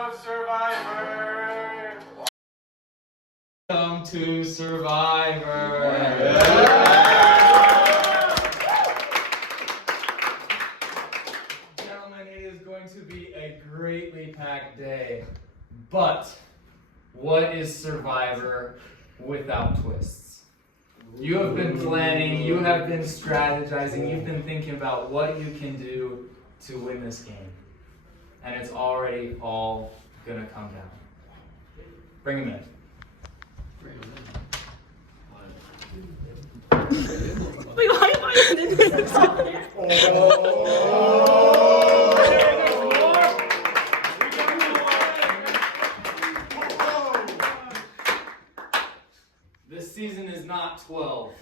of Survivor! Welcome to Survivor! Gentlemen, it is going to be a greatly packed day. But what is Survivor without twists? You have been planning, you have been strategizing, you've been thinking about what you can do to win this game. And it's already all gonna come down. Bring him in. Wait, why am I in this? This season is not 12.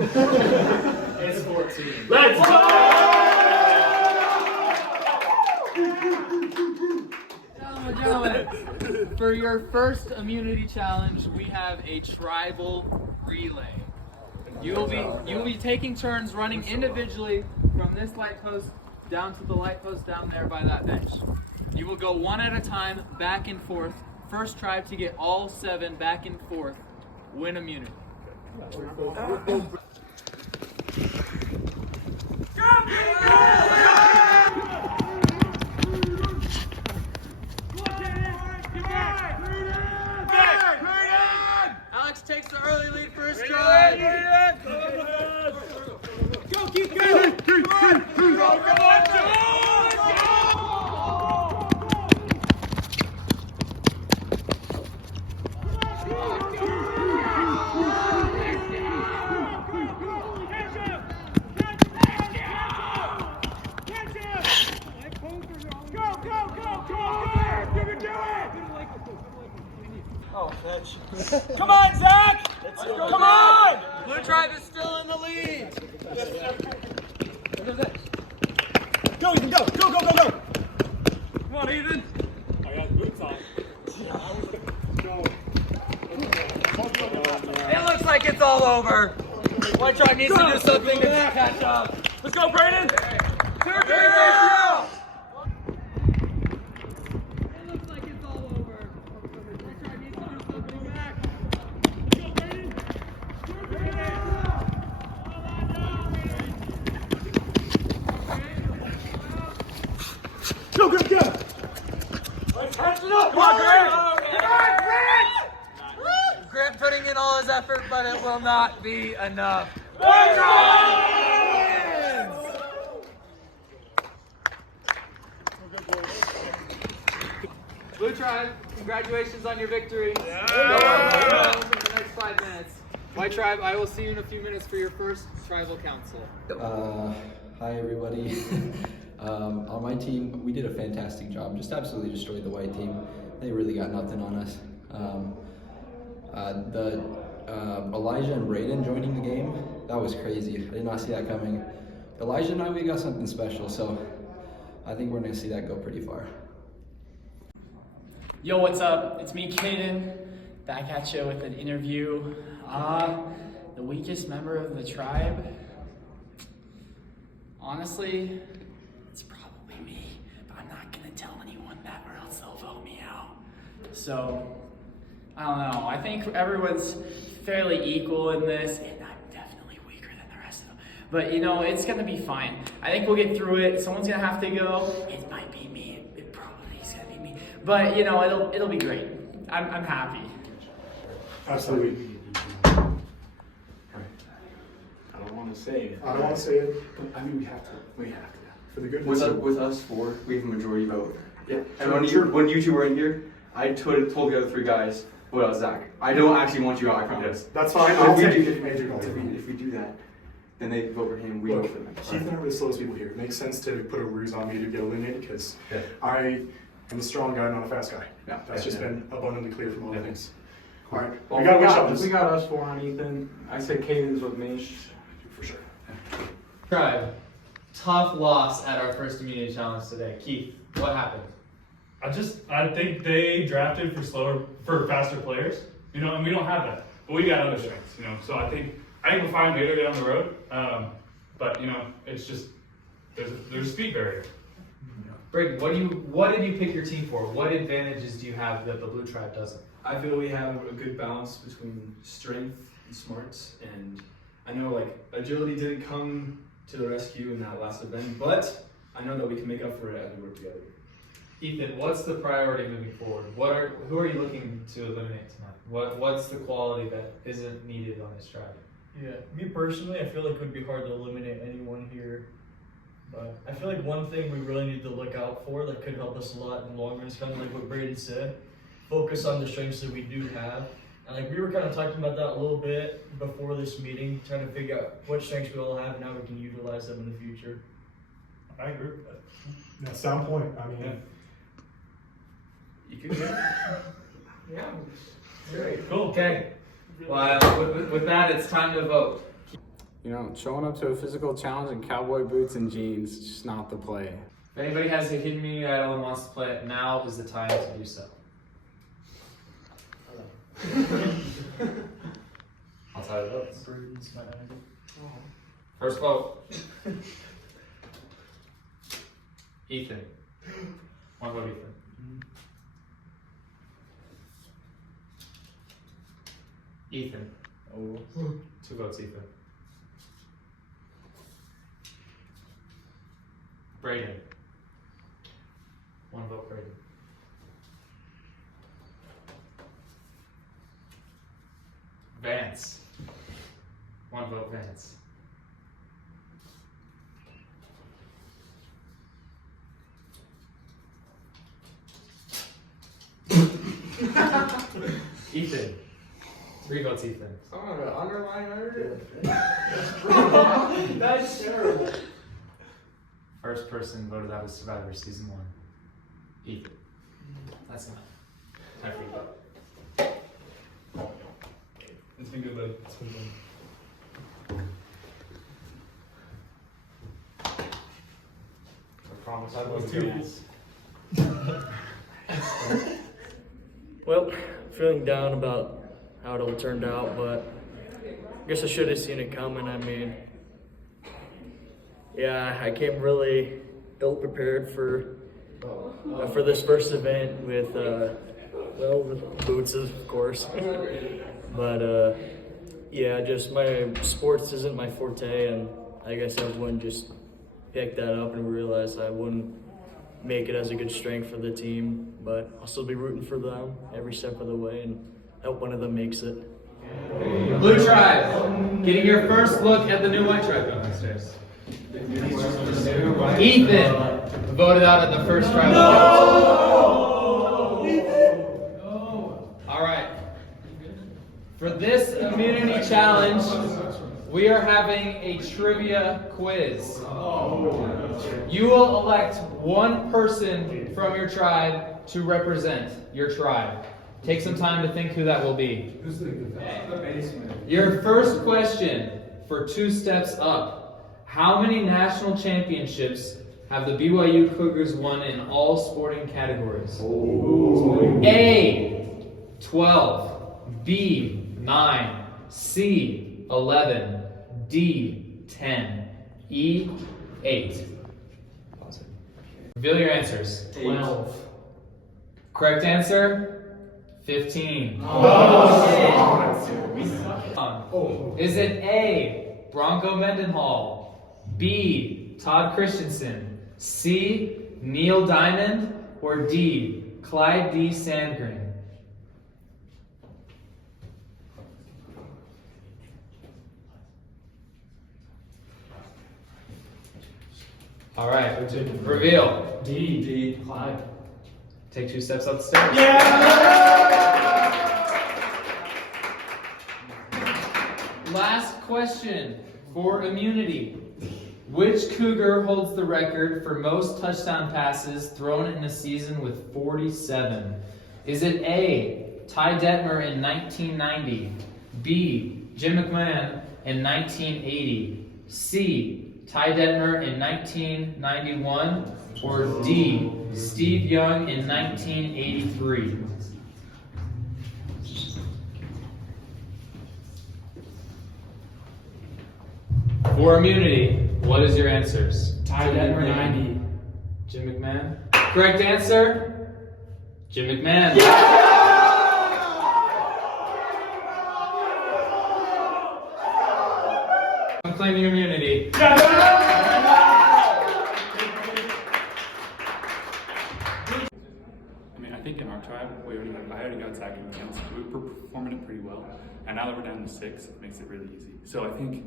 It's 14. Let's go! Gentlemen, for your first immunity challenge, we have a tribal relay. You will be taking turns running individually from this light post down to the light post down there by that bench. You will go one at a time, back and forth. First tribe to get all 7 back and forth win immunity. Alex takes the early lead for his tribe. Go, keep going! Come on, Zach! Come on! Blue Tribe is still in the lead. Go, Ethan, go! Go, go, go, go! Come on, Ethan. I got boots on. It looks like it's all over. White Tribe needs to do something to catch up. Let's go, Brayden! Girl! It looks like it's all over. White Tribe needs to do something back. Go, go, go! Let's catch it up! Come on, Grant! Come on, Grant! Grant putting in all his effort, but it will not be enough. Blue Tribe, congratulations on your victory. Yeah. Go home in the next 5 minutes. White Tribe, I will see you in a few minutes for your first tribal council. Hi everybody. On my team, we did a fantastic job. Just absolutely destroyed the white team. They really got nothing on us. Elijah and Brayden joining the game, that was crazy. I did not see that coming. Elijah and I, we got something special, so I think we're gonna see that go pretty far. Yo, what's up? It's me, Kaden, back at you with an interview. The weakest member of the tribe? Honestly, it's probably me, but I'm not gonna tell anyone that or else they'll vote me out. So, I don't know. I think everyone's fairly equal in this, and I'm definitely weaker than the rest of them. But you know, it's gonna be fine. I think we'll get through it. Someone's gonna have to go. It might be me. It probably is gonna be me. But you know, it'll be great. I'm happy. Absolutely. I don't want to say it. I don't want to say it. But I mean, we have to. For the good With us 4, we have a majority vote. Yeah. And when you 2 were in here, I told the other 3 guys, what about Zach? I don't actually want you out, I promise. That's fine. If I'll we take do- it if you made your goal. If we do that, then they vote for him, we Look, vote for them. Keith and I are the slowest people here. It makes sense to put a ruse on me to get eliminated because Yeah. I am a strong guy, not a fast guy. Yeah. That's just been abundantly clear from all the things. All right. Well, we got to wish up if this. we got us 4 on Ethan, I said Caden's with me. For sure. Tribe, tough loss at our first immunity challenge today. Keith, what happened? I think they drafted for faster players, you know, and we don't have that. But we got other strengths, you know. So I think we'll find a way down the road. But you know, it's just there's a speed barrier. Brayden, what did you pick your team for? What advantages do you have that the Blue Tribe doesn't? I feel we have a good balance between strength and smarts, and I know like agility didn't come to the rescue in that last event, but I know that we can make up for it as we work together. Ethan, what's the priority moving forward? Who are you looking to eliminate tonight? What's the quality that isn't needed on this tribe? Yeah, me personally, I feel like it would be hard to eliminate anyone here. But I feel like one thing we really need to look out for that could help us a lot in the long run is kind of like what Braden said. Focus on the strengths that we do have. And like we were kind of talking about that a little bit before this meeting, trying to figure out what strengths we all have and how we can utilize them in the future. I agree with that. Yeah, sound point. I mean, You could Yeah. Great. Cool. Okay. Well, with that, it's time to vote. You know, showing up to a physical challenge in cowboy boots and jeans is just not the play. If anybody has a hidden mini idol and wants to play it, now is the time to do so. I'll tell you the votes. First vote. Ethan. One vote, Ethan. Ethan. Oh. 2 votes, Ethan. Brayden. 1 vote, Brayden. Vance. 1 vote, Vance. Ethan. 3 votes, Ethan. Someone to underline her. That's terrible. First person voted out of Survivor Season 1. Ethan. That's enough. Time for you to vote. It's been good though. It's been fun. I promise I voted Vance. Well, feeling down about how it all turned out, but I guess I should have seen it coming. I mean, yeah, I came really ill prepared for this first event with with boots, of course. But yeah, just my sports isn't my forte, and I guess everyone just picked that up and realized I wouldn't make it as a good strength for the team, but I'll still be rooting for them every step of the way and hope one of them makes it. Blue Tribe, getting your first look at the new White Tribe. Go downstairs. Ethan voted out at the first tribe. All right. For this immunity challenge, we are having a trivia quiz. You will elect one person from your tribe to represent your tribe. Take some time to think who that will be. Your first question for 2 steps up. How many national championships have the BYU Cougars won in all sporting categories? A, 12, B, 9, C, 11, D, 10, E, 8. Reveal your answers. 12. Correct answer? 15. Is it A, Bronco Mendenhall, B, Todd Christensen, C, Neil Diamond, or D, Clyde D. Sandgren? All right, reveal. D. Clyde. Take 2 steps up the stairs. Last question for immunity. Which Cougar holds the record for most touchdown passes thrown in a season with 47? Is it A, Ty Detmer in 1990, B, Jim McMahon in 1980, C, Ty Detmer in 1991, or D, Steve Young in 1983? For immunity, what is your answers? Ty Detmer 90. Jim McMahon. Correct answer, Jim McMahon. I'm claiming immunity. I mean, I think in our tribe, I already got Zach and Cam, so we were performing it pretty well. And now that we're down to 6, it makes it really easy. So I think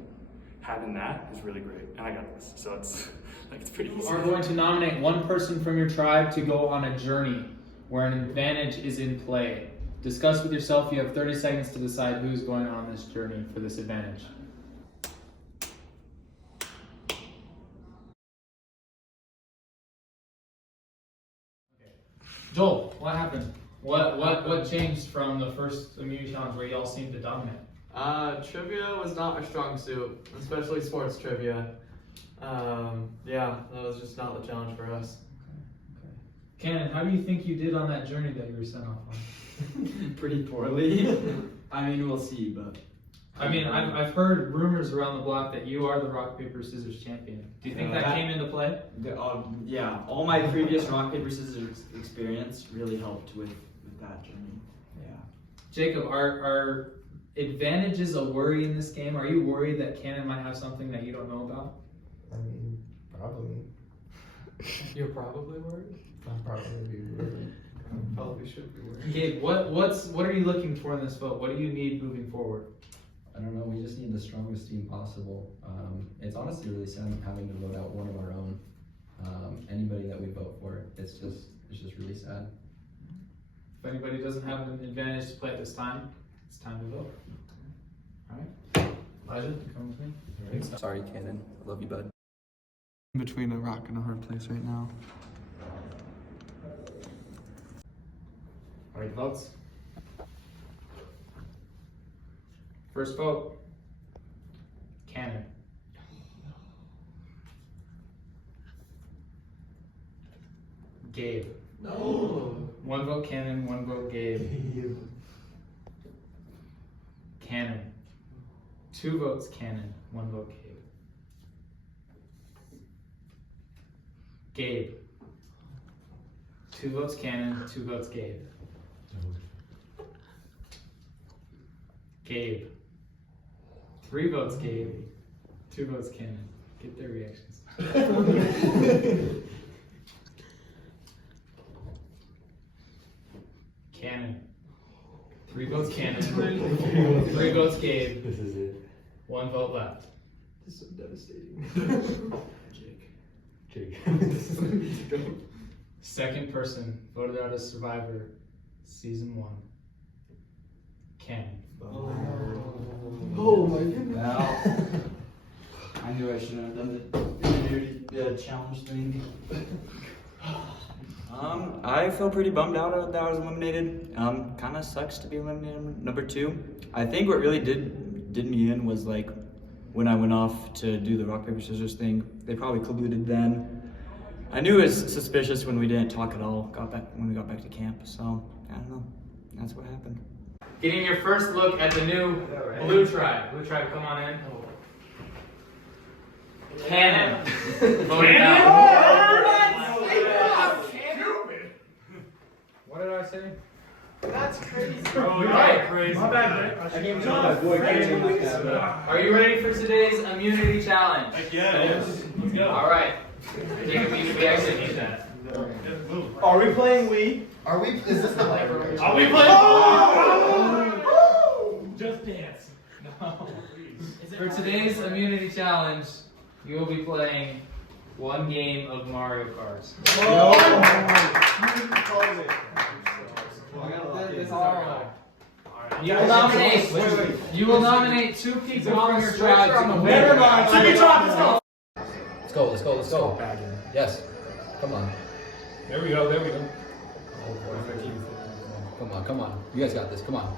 having that is really great. And I got this, so it's like it's pretty easy. You are going to nominate one person from your tribe to go on a journey where an advantage is in play. Discuss with yourself. You have 30 seconds to decide who's going on this journey for this advantage. Joel, what happened? What changed from the first immunity challenge where y'all seemed to dominate? Trivia was not our strong suit, especially sports trivia. Yeah, that was just not the challenge for us. Cannon, how do you think you did on that journey that you were sent off on? Pretty poorly. I mean, we'll see, but. I mean, I've heard rumors around the block that you are the rock, paper, scissors champion. Do you think that came into play? Yeah, all my previous rock, paper, scissors experience really helped with that journey. Yeah. Jacob, are advantages a worry in this game? Are you worried that Cannon might have something that you don't know about? I mean, probably. You're probably worried? I'll probably be worried. Probably should be worried. Gabe, what are you looking for in this vote? What do you need moving forward? I don't know, we just need the strongest team possible. It's honestly really sad having to vote out one of our own. Anybody that we vote for, it's just really sad. If anybody doesn't have an advantage to play at this time, it's time to vote. Alright. Elijah, come with me. Sorry, Cannon. I love you, bud. In between a rock and a hard place right now. Alright, votes. First vote. Cannon. Gabe. No. One vote Cannon, one vote Gabe. Cannon. 2 votes Cannon, 1 vote Gabe. Gabe. 2 votes Cannon, 2 votes Gabe. Gabe. 3 votes Gabe, 2 votes Cannon. Get their reactions. Cannon. 3 votes Cannon, 3 votes Gabe. This is it. 1 vote left. This is so devastating. Jake. Second person voted out as Survivor, Season 1. Cannon. Oh my goodness. Well, I knew I shouldn't have done the challenge thing. I feel pretty bummed out that I was eliminated. Kind of sucks to be eliminated number 2. I think what really did me in was like when I went off to do the rock, paper, scissors thing. They probably colluded then. I knew it was suspicious when we didn't talk at all. When we got back to camp. So I don't know. That's what happened. Getting your first look at the new Blue Tribe. Blue Tribe, come on in. Cannon. Voted out. What did I say? That's crazy. Oh, you're crazy. My bad, man. I gave my boy Cannon like that. Are you ready for today's immunity challenge? Heck yeah, it is. Let's go. All right. Jacob, we actually need that. Are we playing Wii? Is this the library? Are we playing? Just dance. No, please. For today's immunity challenge, you will be playing 1 game of Mario Kart. You will nominate 2 people from your tribe to win. Never mind. Let's go. Yes. Come on. There we go. Come on. You guys got this. Come on.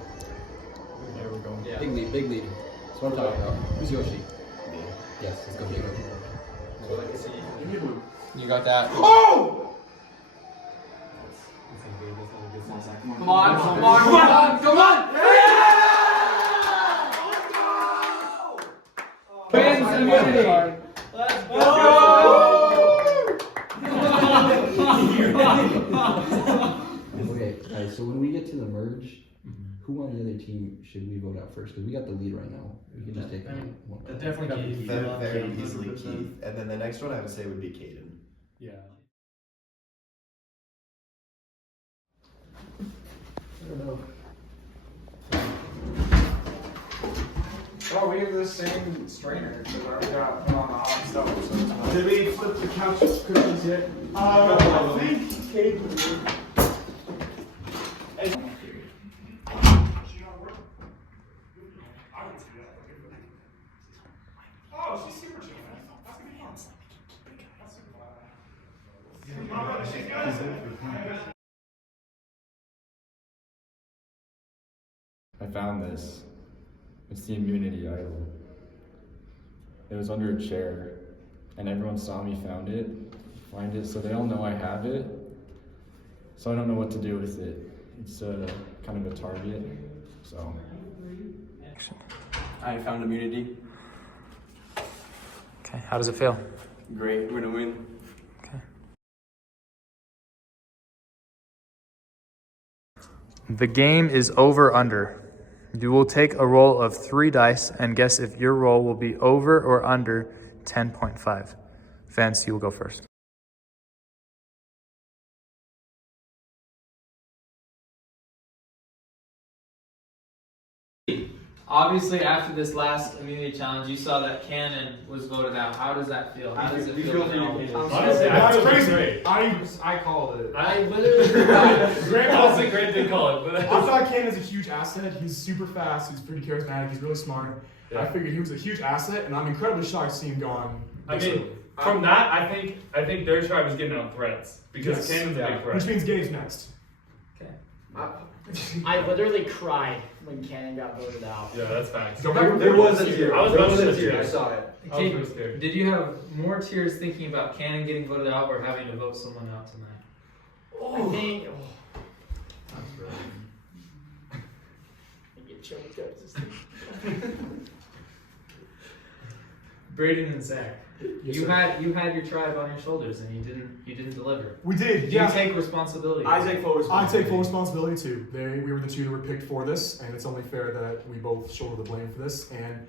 There we go. Yeah. Big lead. That's what I'm talking about. Who's Yoshi? Yes, let's go, Jacob. You got that. Oh! Come on! Wins immunity! Let's go! Alright, so when we get to the merge, who on the other team should we vote out first? Because we got the lead right now. We can just take one. Definitely Keith. Very easily Keith. And then the next one I would say would be Caden. Yeah. I don't know. Oh, we have the same strainer because I already got put on the hot stuff. So Did we flip the couch cushions yet? I think Caden. Oh, she's super chill. That's gonna be fun. I found this. It's the immunity idol. It was under a chair, and everyone saw me find it, so they all know I have it. So I don't know what to do with it. It's kind of a target, so. I found immunity. Okay, how does it feel? Great, we're gonna win. Okay. The game is over under. You will take a roll of 3 dice and guess if your roll will be over or under 10.5. Vance, you will go first. Obviously, after this last immunity challenge, you saw that Cannon was voted out. How does that feel? How does it feel now? Honestly, that's crazy. I called it. I literally Grant did call it. But I thought Cannon's a huge asset. He's super fast. He's pretty charismatic. He's really smart. Yeah. I figured he was a huge asset, and I'm incredibly shocked to see him gone. I mean, from that, I think their tribe was getting out threats because Cannon's a big threat. Which means Gabe's next. Okay. I literally cried when Cannon got voted out. Yeah, that's facts. There was a tear. I was There was about a to tear. tear. I saw it. Okay, did you have more tears thinking about Cannon getting voted out or having to vote someone out tonight? I think. I get choked up just Braden and Zach, Yes, you sir. had your tribe on your shoulders and you didn't deliver. We did. Did Yeah. you take responsibility? I take full I responsibility. take full responsibility too. We were the two that were picked for this, and it's only fair that we both shoulder the blame for this. And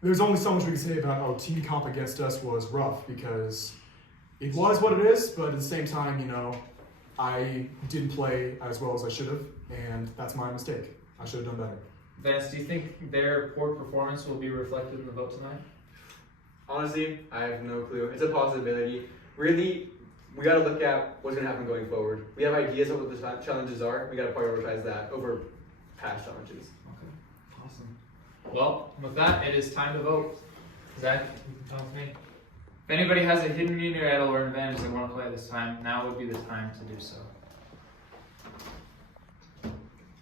there's only so much we can say about, oh, team comp against us was rough because it was what it is, but at the same time, you know, I didn't play as well as I should have, and that's my mistake. I should have done better. Vance, do you think their poor performance will be reflected in the vote tonight? Honestly, I have no clue. It's a possibility. Really, we got to look at what's going to happen going forward. We have ideas of what the challenges are. We got to prioritize that over past challenges. Okay, awesome. Well, with that, it is time to vote. Zach, tell me. If anybody has a hidden immunity idol or advantage they want to play this time, now would be the time to do so.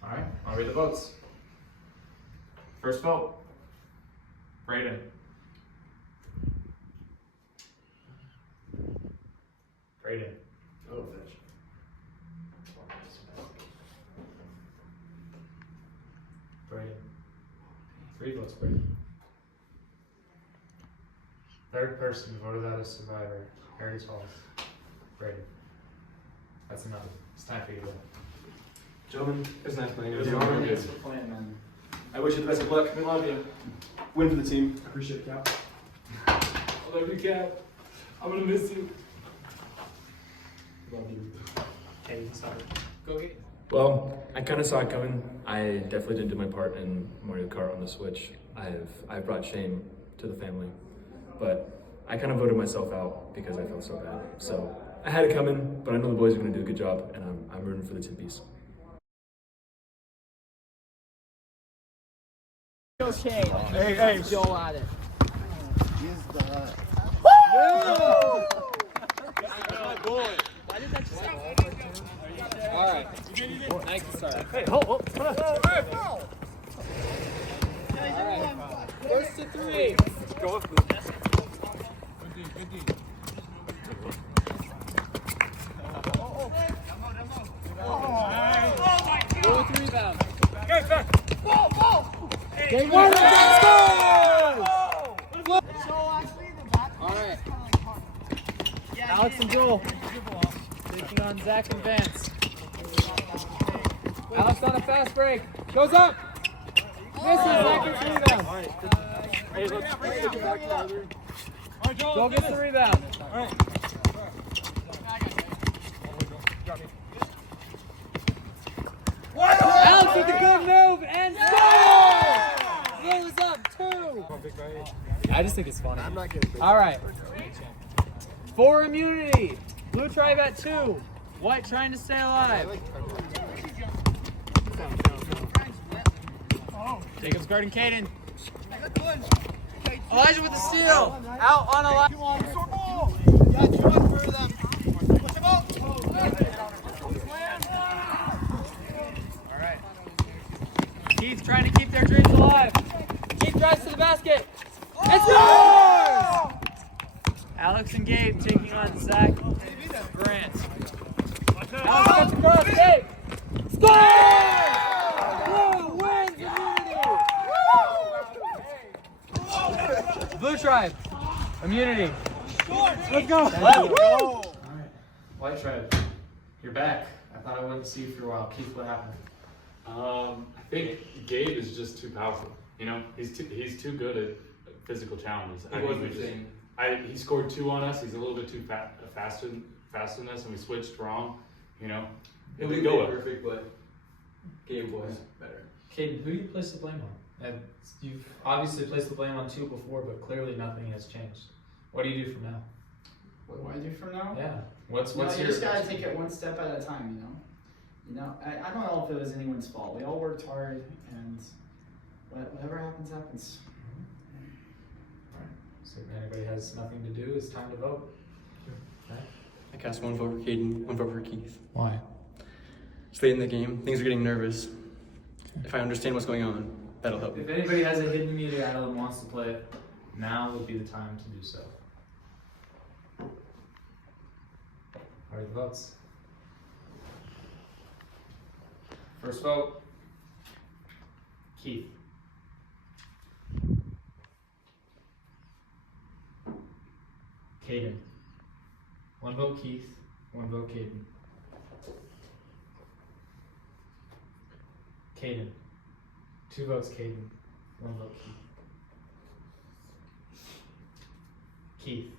All right, I'll read the votes. First vote, Braden. Braden. Oh, fetch. Braden. 3 votes, Braden. Third person voted out as survivor, Harry Halls. Braden. That's enough. It's time for you to win. Gentlemen, it was nice playing with you. Thanks for playing, man. I wish you the best of luck. We love you. Win for the team. I appreciate it, Cap. I love you, Cap. I'm gonna miss you. Love you. Hey, sorry. Go get it. Well, I kind of saw it coming. I definitely didn't do my part in Mario Kart on the Switch. I've brought shame to the family, but I kind of voted myself out because I felt so bad. So I had it coming, but I know the boys are going to do a good job, and I'm rooting for the 10 piece. Okay. Hey. Go at it. Use the... Woo! My boy. Why did that just all right. Nice start. Hey, hold. Alright. First to 3. Go with it. Good D. Go with rebound. Ball. Game one. Alright. Alex and Joel. Taking on Zach and Vance. on a fast break. Goes up. Misses. Seconds rebound. Hey, let's get back together. Joel gets the rebound. All right. Alex with a good move and scores! Blues up 2. I just think it's funny. I'm not kidding. All right. For immunity. Blue tribe at 2. White trying to stay alive. Jacob's guarding Caden. Elijah with the steal. Out on Elijah. All right. Keith trying to keep their dreams alive. Keith drives to the basket. And scores! Alex and Gabe taking on Zach and Grant. Alex gets across. Gabe. Scores! Blue wins immunity. Blue tribe. Immunity. Let's go. Let's go. White tribe, you're back. I thought I wouldn't see you for a while. Keith, what happened? I think Gabe is just too powerful. You know, he's too good at physical challenges. He scored 2 on us. He's a little bit too faster than us, and we switched wrong. You know, It would go perfect, but Gabe was better. Caden, who do you place the blame on? You've obviously placed the blame on 2 before, but clearly nothing has changed. What do you do from now? What do I do from now? Yeah. What's you your? just gotta take it one step at a time, you know. I don't know if it was anyone's fault. We all worked hard, and whatever happens, happens. Alright. So if anybody has nothing to do, it's time to vote. Okay. I cast 1 vote for Caden, 1 vote for Keith. Why? It's late in the game. Things are getting nervous. If I understand what's going on, that'll help. If anybody has a hidden immunity idol and wants to play it, now would be the time to do so. What are the votes? First vote, Keith. Caden. 1 vote Keith, 1 vote Caden. Caden. 2 votes Caden, 1 vote Keith. Keith.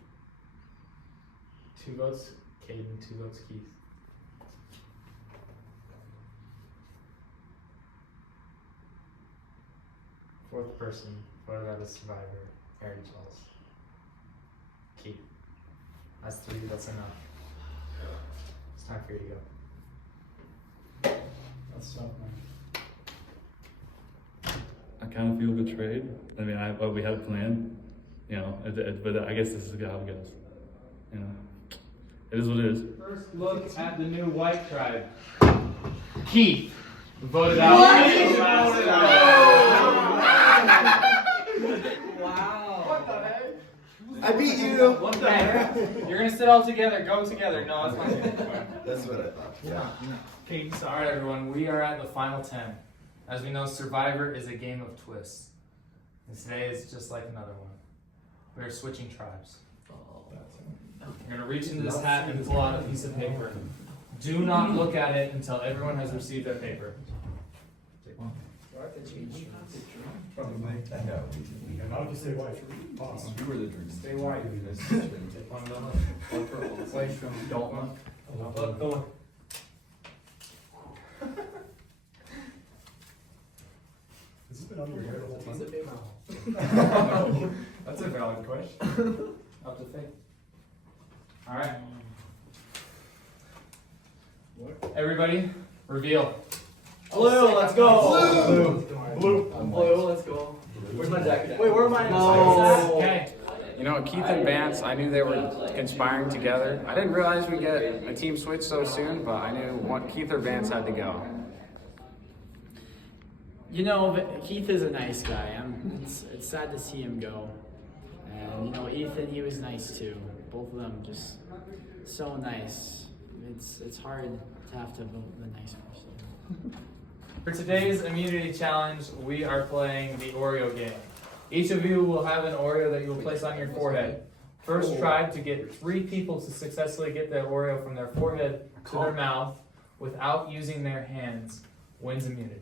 2 votes Caden, 2 votes Keith. Fourth person, voted out as survivor, Harry Charles. Keith. That's 3, that's enough. It's time for you to go. Let's stop, man. I kind of feel betrayed. I mean, we had a plan, you know, but I guess this is how it goes. You know, it is what it is. First look at the new white tribe. Keith voted out. Wow. What the heck? I beat you. What the heck? You're gonna sit all together. Go together. No, that's fine. That's what I thought. Yeah. Okay, so all right, everyone. We are at the final 10. As we know, Survivor is a game of twists. And today is just like another one. We are switching tribes. You're gonna reach into this hat and pull out a piece of paper. Do not look at it until everyone has received their paper. Not if you say white. You were the drink. Stay white. Away from Dalton. Has this been under your hair the whole time? That's a valid question. Up to fate. All right. Everybody, reveal. Blue, let's go. Blue, let's go. Where's my jacket? Wait, where am I? Okay. You know, Keith and Vance, I knew they were conspiring together. I didn't realize we'd get a team switch so soon, but I knew Keith or Vance had to go. You know, Keith is a nice guy. It's sad to see him go. And, you know, Ethan, he was nice too. Both of them just so nice. It's hard to have to vote the nice person. For today's immunity challenge, we are playing the Oreo game. Each of you will have an Oreo that you will place on your forehead. First tribe to get 3 people to successfully get their Oreo from their forehead to their mouth without using their hands wins immunity.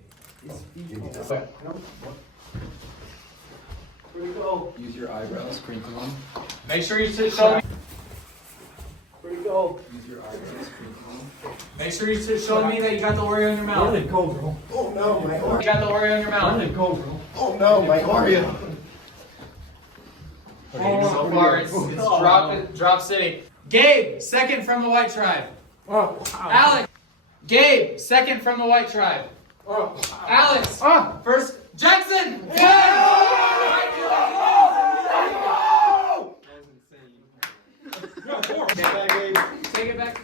Where we go? Use your eyebrows, crinkle them. Make sure you show me. Where we go? Use your eyebrows, crinkle them. Make sure you show me that you got the Oreo in your mouth. Let it go, bro. Oh no, my Oreo. You got the Oreo in your mouth. Let it go, bro. Oh no, my Oreo. Okay, so far it's drop city. Gabe, second from the white tribe. Oh, Alex. Gabe, second from the white tribe. oh. Alex, first. Jackson. Take it back.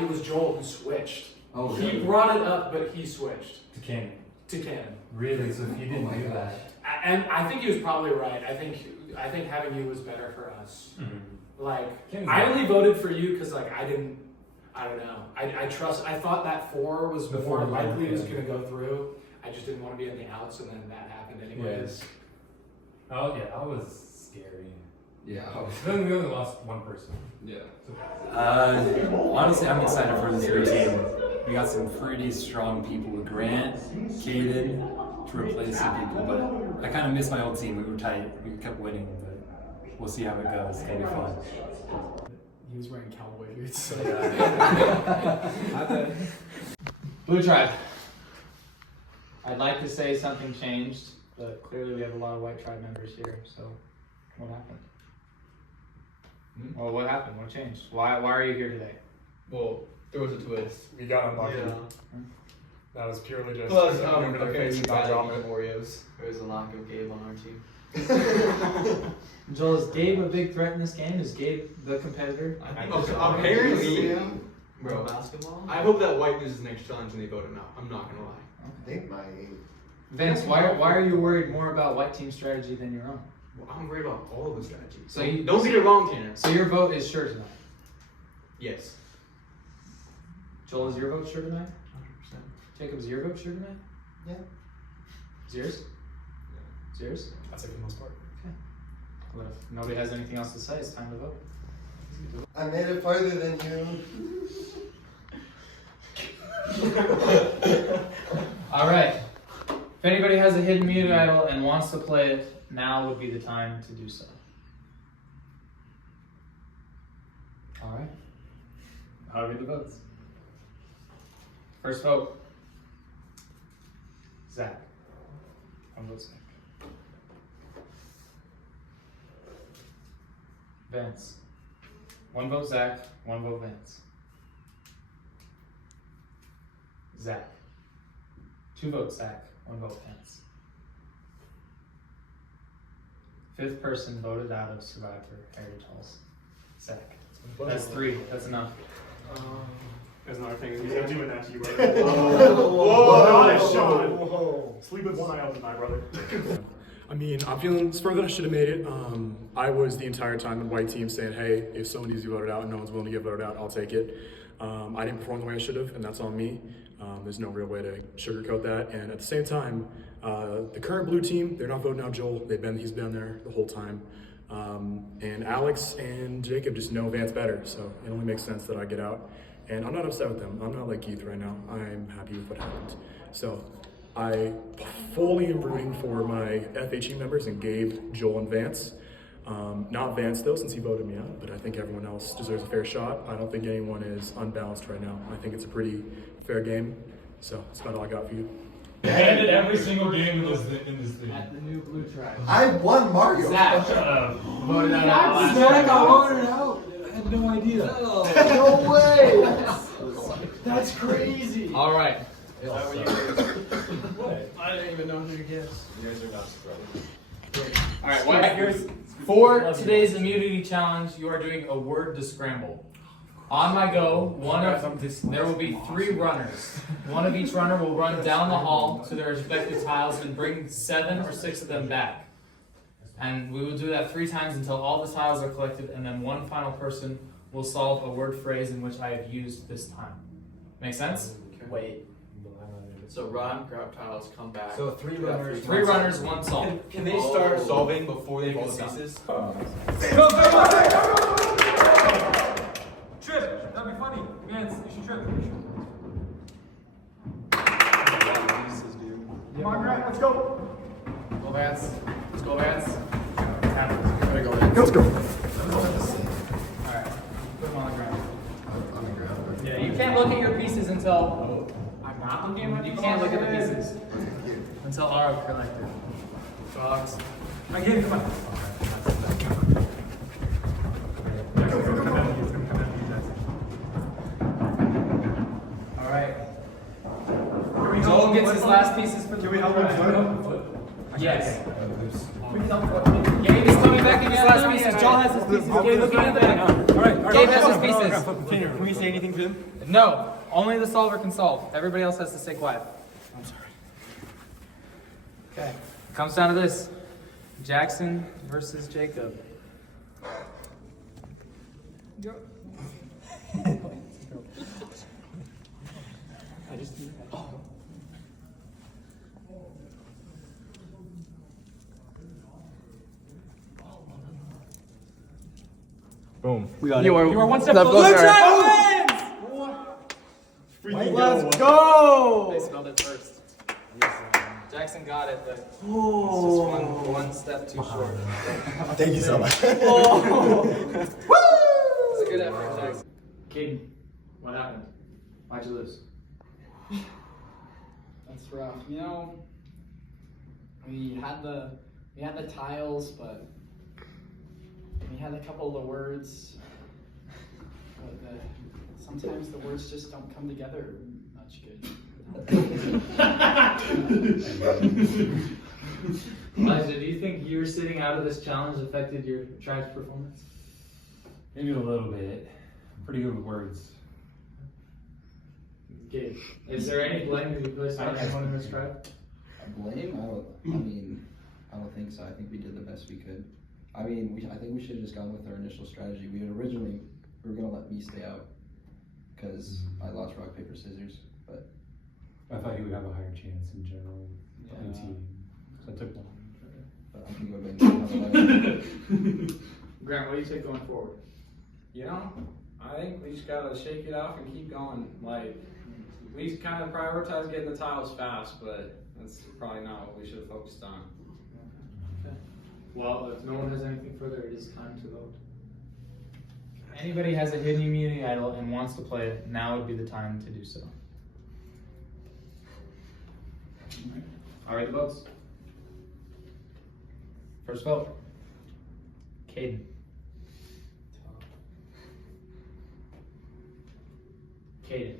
It was Joel who switched. Oh, He really? brought it up, but he switched To Cannon. to Cannon. Really? So if you didn't do that. And I think he was probably right. I think having you was better for us. Like, Cannon's I right. only voted for you because like I don't know. I thought that 4 was The more 4 likely was yeah. gonna go through. I just didn't want to be in the outs, and then that happened anyways. Oh yeah, that was scary. Yeah. We only lost one person. Yeah. Honestly, I'm excited for this new team. We got some pretty strong people with Grant, Caden to replace some people, but I kind of miss my old team. We were tight. We kept winning, but we'll see how it goes. It's gonna be fun. He was wearing cowboy boots. So Blue tribe. I'd like to say something changed, but clearly we have a lot of white tribe members here. So, what happened? Well, what happened? What changed? Why are you here today? Well, there was a twist. We got unlucky. Yeah. That was purely just. Plus, remember okay, the we got got drama. Oreos. There was a lack of Gabe on our team. Joel, is Gabe a big threat in this game? Is Gabe the competitor? Apparently, bro, basketball. I hope that White loses next challenge and they vote him out. I'm not gonna lie. They might. Vince, why are you worried more about white team strategy than your own? Well, I'm worried about all of the strategies. So you don't get it wrong, Tanner. So your vote is sure tonight. Yes. Joel, is your vote sure tonight? 100%. Jacob, is your vote sure tonight? Yeah. Is yours? Is yours? I'd say for the most part. Okay. Well, if nobody has anything else to say, it's time to vote. I made it farther than you. All right. If anybody has a hidden mute idol and wants to play it, now would be the time to do so. All right. I'll read the votes. First vote. Zach. One vote Zach. Vince. One vote Zach, one vote Vince. Zach. 2 votes Zach, 1 vote Vince. 5th person voted out of Survivor, Harry Tulls. Zach. That's 3, that's enough. There's another thing. He's doing that to you, brother. Whoa. Sleep with one eye open, my brother. I mean, I'm feeling further than I should have made it. I was the entire time in white team saying, hey, if someone needs to be voted out and no one's willing to get voted out, I'll take it. I didn't perform the way I should have, and that's on me. There's no real way to sugarcoat that. And at the same time, the current blue team, they're not voting out Joel. He's been there the whole time. And Alex and Jacob just know Vance better, so it only makes sense that I get out. And I'm not upset with them. I'm not like Keith right now. I'm happy with what happened. So I fully am rooting for my FHE members and Gabe, Joel, and Vance. Not Vance though, since he voted me out, but I think everyone else deserves a fair shot. I don't think anyone is unbalanced right now. I think it's a pretty fair game. So that's about all I got for you. Handed every single game in this thing. At the new blue tribe. I won Mario. Zach. Voted out. Zach got voted out. I had no idea. No way. That's crazy. All right. Is that what you did? I didn't even know who to guess. Yours are not surprising. All right. For today's immunity challenge, you are doing a word to scramble. On my go, there will be 3 runners. One of each runner will run down the hall to their respective tiles and bring 7 or 6 of them back. And we will do that 3 times until all the tiles are collected, and then one final person will solve a word phrase in which I have used this time. Make sense? Wait. So run, grab tiles, come back. So 3 runners. 3 runners, 1 solve. Can they start solving before they fall to pieces? Trip! That'd be funny. Vance, you should trip. Come on, Grant, let's go. Go, Vance. Let's go, Vance. Let's go. Alright, put them on the ground. Yeah, you can't look at your pieces until. I'm not looking at my pieces. You can't look at the pieces until all are collected. Dogs. I get it, come on. Alright. Joel gets his last pieces for the. Can we help him foot? Yes. Gabe is coming back and his last pieces. Joel has his pieces. Gabe, looking at the back. Alright. Gabe has his pieces. Can we say anything to him? No, only the solver can solve. Everybody else has to stay quiet. I'm sorry. Okay. It comes down to this. Jackson versus Jacob. Boom. We got you it. are one step Blue closer. Let's go! They spelled it first. Jackson got it, but it's just one step too short. Thank you so much. It's a good effort, Jackson. Caden, what happened? Why'd you lose? That's rough. You know, we had the tiles, but we had a couple of the words. But sometimes the words just don't come together much good. Elijah, do you think you sitting out of this challenge affected your tribe's performance? Maybe a little bit. I'm pretty good with words. Okay. Is there any blame to be placed on anyone in this tribe? Blame? I don't think so. I think we did the best we could. I think we should have just gone with our initial strategy. We were gonna let me stay out because I lost rock, paper, scissors. But I thought you would have a higher chance in general on the team. So I took one. I can go back and Grant, what do you take going forward? You know, I think we just gotta shake it off and keep going. Like, we kind of prioritize getting the tiles fast, but that's probably not what we should have focused on. Okay. Well, if no one has anything further, it is time to vote. Anybody has a hidden immunity idol and wants to play it, now would be the time to do so. All right, the votes. First vote. Caden. Caden.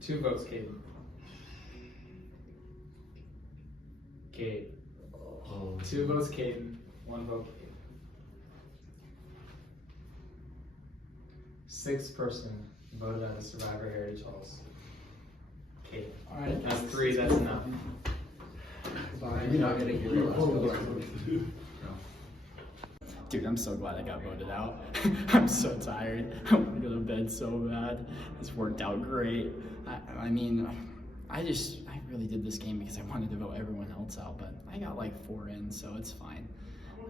Two votes, Caden. Cade. Two votes, Caden. One vote, Caden. Sixth person voted out of Survivor Heritage Halls. Caden. All right. That's three, that's enough. You're not gonna hear the last Dude, I'm so glad I got voted out. I'm so tired. I want to go to bed so bad. This worked out great. I really did this game because I wanted to vote everyone else out, but I got like 4 in, so it's fine.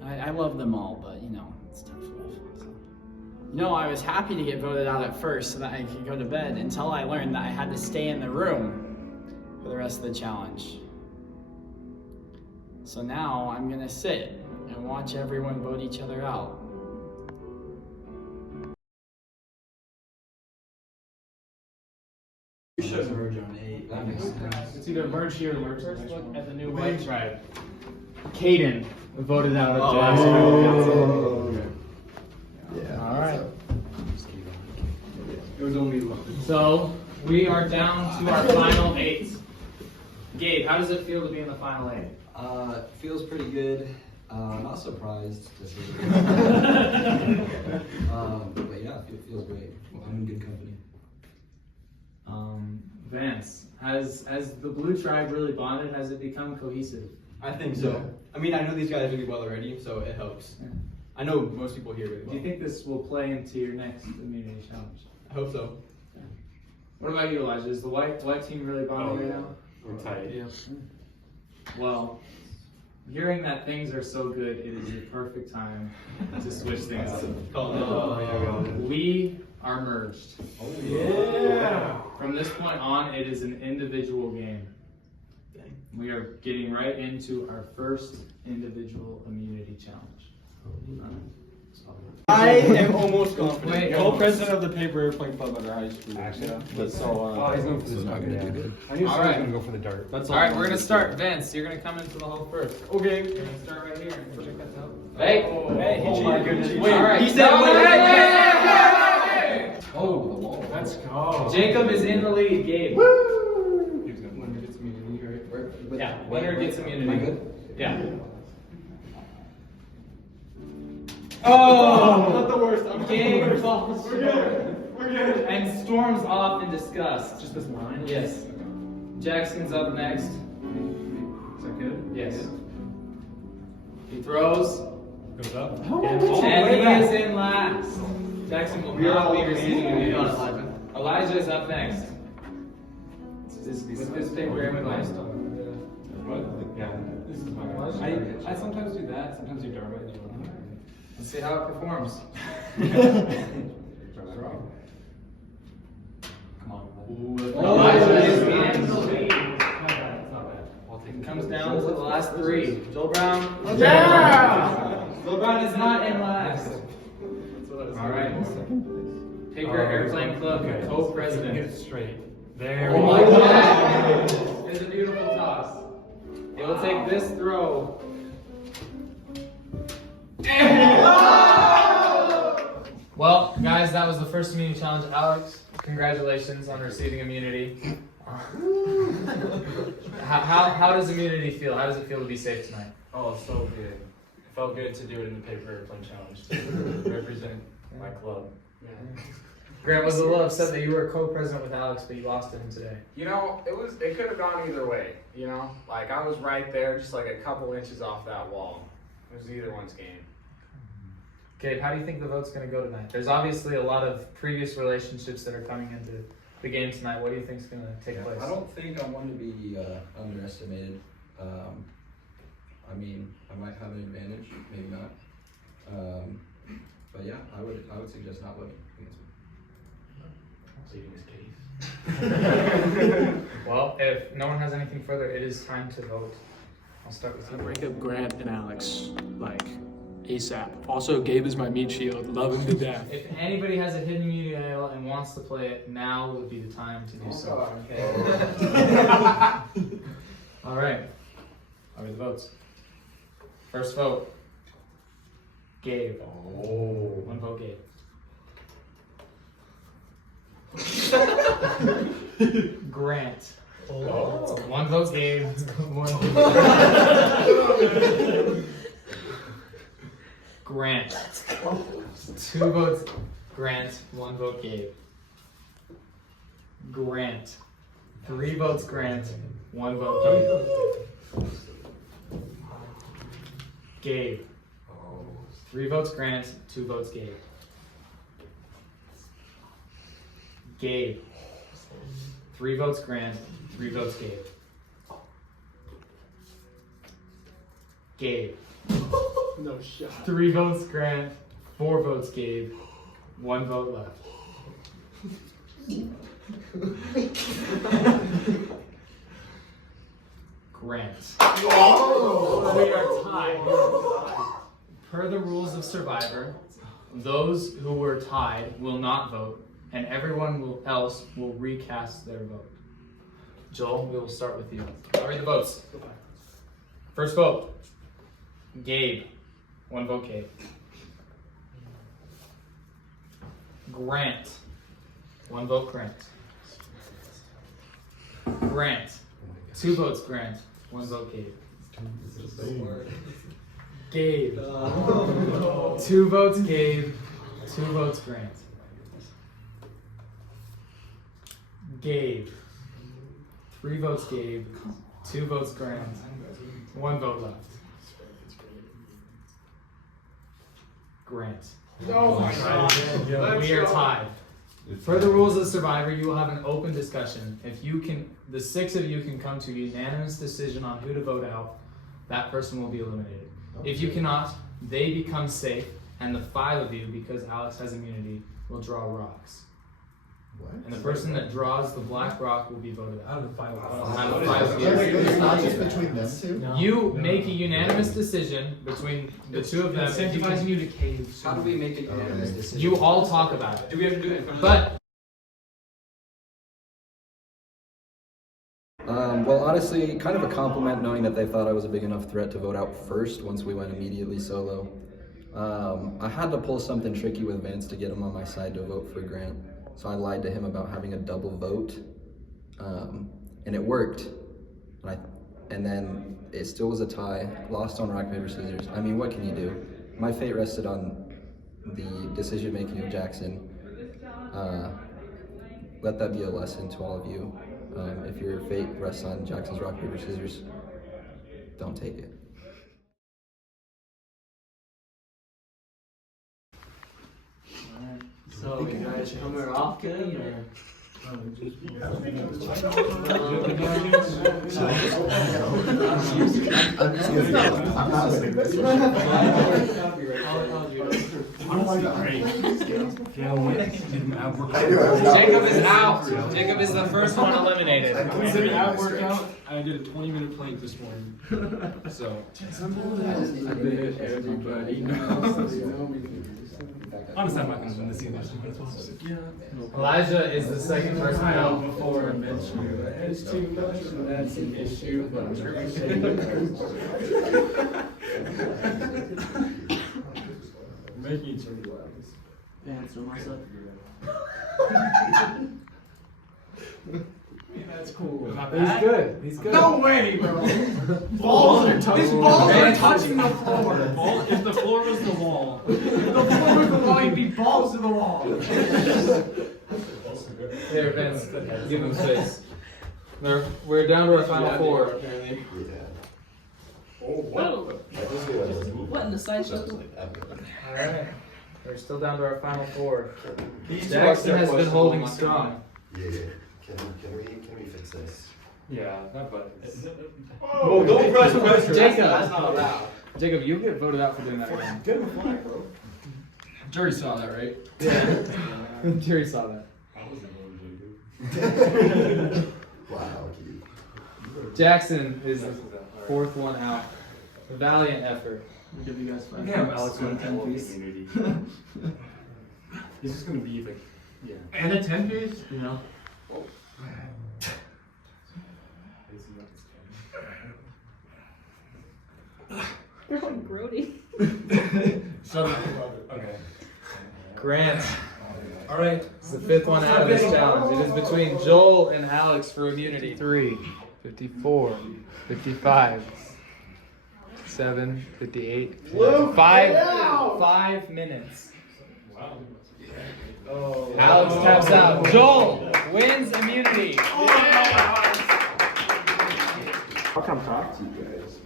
I love them all, but you know, it's tough love. So. You know, I was happy to get voted out at first so that I could go to bed until I learned that I had to stay in the room for the rest of the challenge. So now I'm gonna sit and watch everyone vote each other out. You should merge on 8. That makes sense. It's either merge here or merge. First look at the new white tribe. Caden voted out of Jackson. Yeah. All right. It was only So we are down to our final 8. Gabe, how does it feel to be in the final 8? Feels pretty good. Not surprised to see it. But yeah, it feels great. I'm in good company. Vance, has the blue tribe really bonded? Has it become cohesive? I think so. I mean, I know these guys really well already, so it helps. Yeah. I know most people here really well. Do you think this will play into your next immunity challenge? I hope so. Yeah. What about you, Elijah? Is the white team really bonding right now? We're tight. Yeah. Well, hearing that things are so good, it is the perfect time to switch things up. We are merged. Yeah. From this point on, it is an individual game. We are getting right into our first individual immunity challenge. I am almost confident. Wait, Co-president of the paper airplane club at our high school. Actually, That's so he's going for the dart. gonna do good. I knew All someone was right. going to go for the dart. All right, we're gonna start. Vince, you're gonna come into the hole first. Okay. We're gonna start right here. Hey, hey, Oh my goodness. Wait, all right. He said wait. Oh, the wall. Let's go. Jacob is in the lead. Gabe. He's going to win. Gets immunity, right? Yeah, winner gets immunity. Am I good? Yeah. Oh, not the worst. I'm Gabe the falls worst. We're good. We're good. and storms off in disgust. Just this line? Yes. Jackson's up next. Is that good? Yes. He throws. Goes up. And he is in last. Jackson will not be receiving immunity. Elijah is up next. With this paper airplane. What? Yeah. This is my I sometimes do that. Sometimes do Dharma. Let's see how it performs. Come on. Elijah is in the lead. It comes down to the last three. Joel Brown. Yeah! Joel Brown is not in last. All right. Paper Airplane Club co-president. Get it straight. There Oh we my go. God! It's a beautiful toss. It will take this throw. Well, guys, that was the first immunity challenge. Alex, congratulations on receiving immunity. How does immunity feel? How does it feel to be safe tonight? Oh, so good. It felt good to do it in the paper airplane challenge to represent my club. Yeah. Grant was a little upset that you were co-president with Alex, but you lost to him today. You know, it could have gone either way. You know, like I was right there, just like a couple inches off that wall. It was either one's game. Gabe, how do you think the vote's going to go tonight? There's obviously a lot of previous relationships that are coming into the game tonight. What do you think is going to take place? I don't think I want to be underestimated. I mean, I might have an advantage, maybe not. But yeah, I would suggest not voting against me. Well, if no one has anything further, it is time to vote. I'll start with you. Break up Grant and Alex, like, ASAP. Also, Gabe is my meat shield. Love him to death. If anybody has a hidden immunity idol and wants to play it, now would be the time to do so. Okay. All right. Are the votes? First vote. Gabe. Oh. One vote, Gabe. Grant. Oh. One vote, Gabe. One vote. Grant. Two votes, Grant. One vote, Gabe. Grant. Three votes, Grant. One vote, Gabe. Gabe. Three votes, Grant. Two votes, Gabe. Gabe. Three votes, Grant. Three votes, Gabe. Gabe. No shot. Three votes, Grant. Four votes, Gabe. One vote left. Grant. Oh. We are tied. Per the rules of Survivor, those who were tied will not vote, and everyone else will recast their vote. Joel, we will start with you. I'll read the votes. First vote, Gabe. One vote, Gabe. Grant. One vote, Grant. Grant. Two votes, Grant. One vote, Gabe. Gabe. Two votes, Gabe. Two votes, Grant. Gabe. Three votes, Gabe. Two votes, Grant. One vote left. Grant. Oh my God. We are tied. For the rules of Survivor, you will have an open discussion. If you can, the six of you can come to a unanimous decision on who to vote out, that person will be eliminated. If you cannot, they become safe, and the five of you, because Alex has immunity, will draw rocks. And the person that draws the black rock will be voted out. Out of the 5 Out of 5 It's not just between them two? You make a unanimous decision between the two of them. Incentivizing you to cave. How do we make a unanimous decision? You all talk about it. Do we have to do it in front of But Well, honestly, kind of a compliment knowing that they thought I was a big enough threat to vote out first once we went immediately solo. I had to pull something tricky with Vance to get him on my side to vote for Grant. So I lied to him about having a double vote, and it worked. And then it still was a tie, lost on rock, paper, scissors. I mean, what can you do? My fate rested on the decision making of Jackson. Let that be a lesson to all of you. If your fate rests on Jackson's rock, paper, scissors, don't take it. So you guys coming off good or? Jacob is out. Jacob is the first one eliminated. It's an ab workout. I did a 20-minute plank this morning. So. I bet everybody knows. Honestly, I'm not going to win this either. Elijah is the second person I know out. before I mentioned you, but it's too much, and that's an issue, but I'm sure we making each other laugh. Dance on myself. That's cool. He's good. He's good. No way, bro. These balls are touching the floor. If the floor was the wall. If the floor was the wall, you'd be balls to the wall. Here, Vince, give him space. We're down to our final four. What in the sideshow? All right. We're still down to our final four. Jackson has been holding strong. Yeah. Can we fix this? Yeah, that button. Oh, don't press the question. Jacob, That's not allowed. Jacob, you'll get voted out for doing that again. Give him a flag, bro. Jury saw that, right? Yeah. Jerry saw that. Wow. Jackson is the fourth one out. Valiant effort. We'll give you guys 5 Yeah, Alex won 10 piece. He's just gonna be like, yeah. And a 10 piece? You know? They're all grody. Shut up about it. Okay. Grant. All right. It's the fifth one out of this challenge. It is between Joel and Alex for immunity. 3, 54, 55, 7, 58, 5 minutes. Wow. Oh, Alex taps out. Joel wins immunity. I'll come talk to you guys.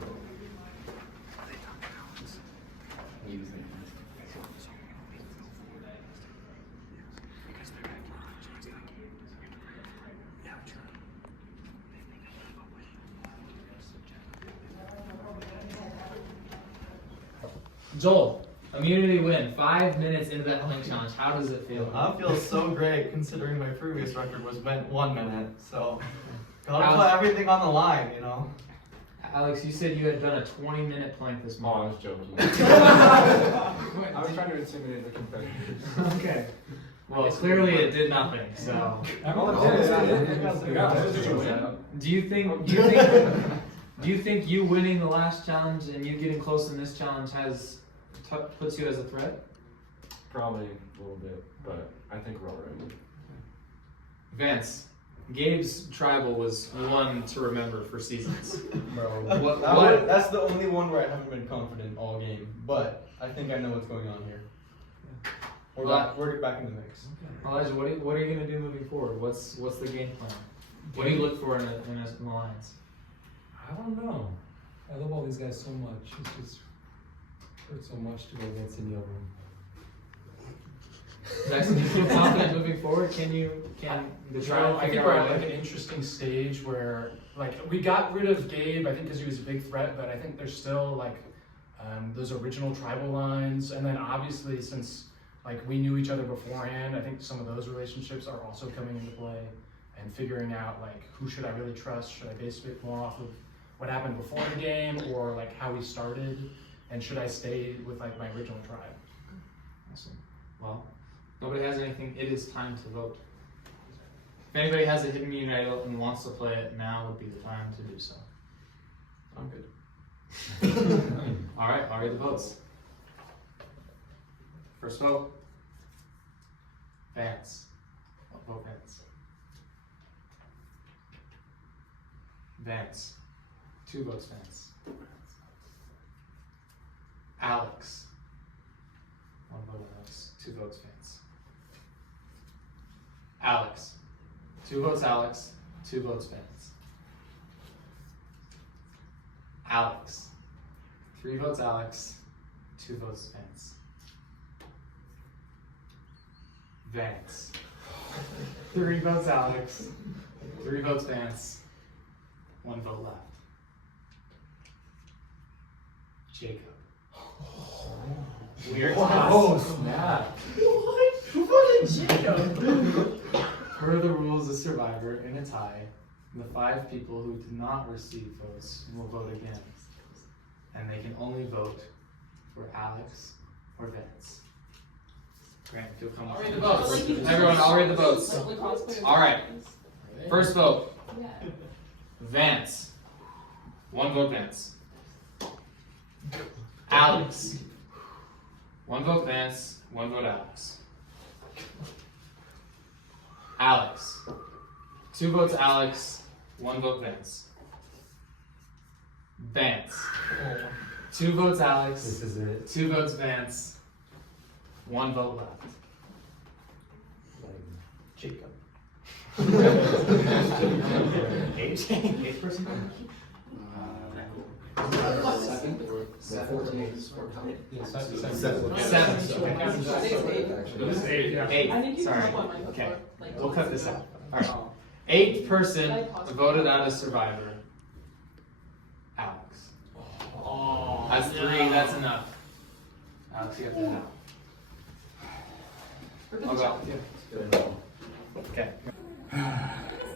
Joel, immunity win. 5 minutes into that plank challenge. How does it feel? I feel so great considering my previous record was 1 minute. So, gotta Alex- put everything on the line, you know. Alex, you said you had done a 20-minute plank this morning. I was joking. I was trying to intimidate the competitors. Okay. Well, clearly it did nothing. So. Do you think you winning the last challenge and you getting close in this challenge puts you as a threat? Probably a little bit, but I think we're all right. Vance, Gabe's tribal was one to remember for seasons. Bro, that's the only one where I haven't been confident all game. But I think I know what's going on here. We're back in the mix. Elijah, what are you going to do moving forward? What's the game plan? What do you look for in an alliance? I don't know. I love all these guys so much. It's just hurts so much to go against any of them. Jackson, do you feel confident moving forward? Can the trial I think figure we're out at a like way? an interesting stage where we got rid of Gabe, I think because he was a big threat, but I think there's still those original tribal lines, and then obviously since like we knew each other beforehand. I think some of those relationships are also coming into play, and figuring out like who should I really trust? Should I base it more off of what happened before the game, or like how we started, and should I stay with like my original tribe? Awesome. Well, nobody has anything. It is time to vote. If anybody has a hidden immunity idol and wants to play it, now would be the time to do so. I'm good. All right, I'll read the votes. First vote, Vance. What vote, Vance? Vance. 2 votes, Vance. Alex. 1 vote, Alex. 2 votes, Vance. Alex. 2 votes, Alex. 2 votes, Vance. Alex. 3 votes, Alex. 2 votes, Vance. Vance. 3 votes, Alex. 3 votes, Vance. 1 vote left. Jacob. Weird toss. Oh, snap. What? Who voted Jacob? Per the rules of Survivor, in a tie, the 5 people who did not receive votes will vote again. And they can only vote for Alex or Vance. Grant, if you'll come I'll with read me. the votes. Everyone, I'll read the votes. All right. First vote. Vance. 1 vote, Vance. Alex. 1 vote, Vance. 1 vote, Alex. Alex. 2 votes, Alex. 1 vote, Vance. Vance. 2 votes, Alex. This is it. 2 votes, Vance. 1 vote left. Jacob. 8 person? Second or 14? 7. 8. Sorry. Okay. We'll cut this out. All right. 8th person voted out as Survivor. Alex. That's 3. That's enough. Alex, you have to now. Okay.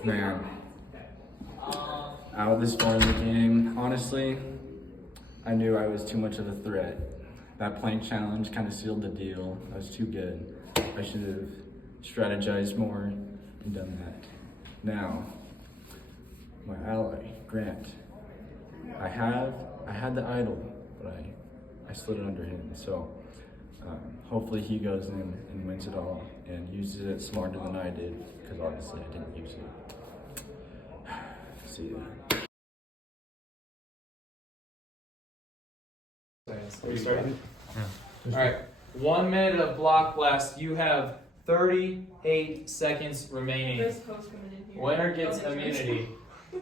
Man. Out this far in the game, honestly, I knew I was too much of a threat. That plank challenge kind of sealed the deal. I was too good. I should have strategized more and done that. Now, my ally, Grant. I had the idol, but I slid it under him. So hopefully he goes in and wins it all and uses it smarter than I did, because obviously I didn't use it. See ya. Are you starting? Yeah. All right. 1 minute of block blast. You have 38 seconds remaining. There's a coach coming in here. Winner gets immunity. I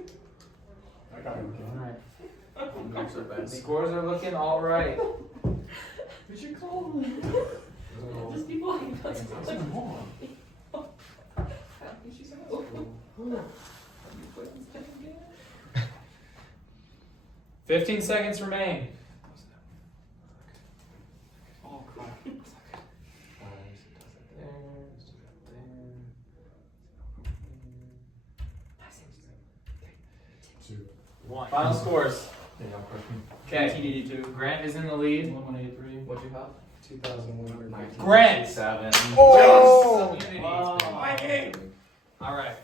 got him. All right. Scores are looking all right. We should call them. Just be blind. That's like, 15 seconds remain. Oh, crap. 1. Final scores. Okay. TDD2. Grant is in the lead. 1183. What'd you have? 2,100. Grant! 7. Oh! Immunity. All right.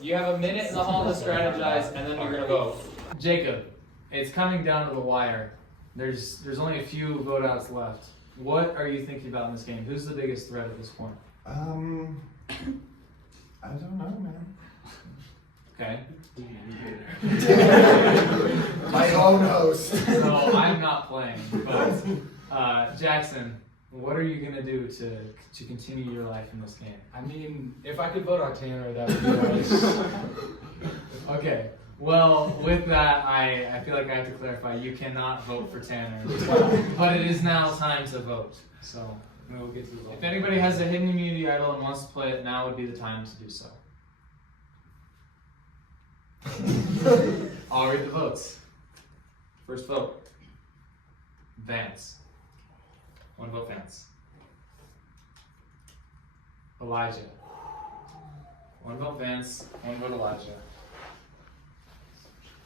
You have a minute in the hall to strategize, and then you're gonna vote. Jacob, it's coming down to the wire. There's only a few vote outs left. What are you thinking about in this game? Who's the biggest threat at this point? I don't know, man. Okay. My own host. So I'm not playing, but Jackson, what are you gonna do to continue your life in this game? I mean, if I could vote on Tanner, that would be nice. Okay. Well, with that, I feel like I have to clarify. You cannot vote for Tanner, but it is now time to vote. So we'll get to the vote. If anybody has a hidden immunity idol and wants to play it, now would be the time to do so. I'll read the votes. First vote. Vance. 1 vote, Vance. Elijah. One vote Vance, one vote Elijah.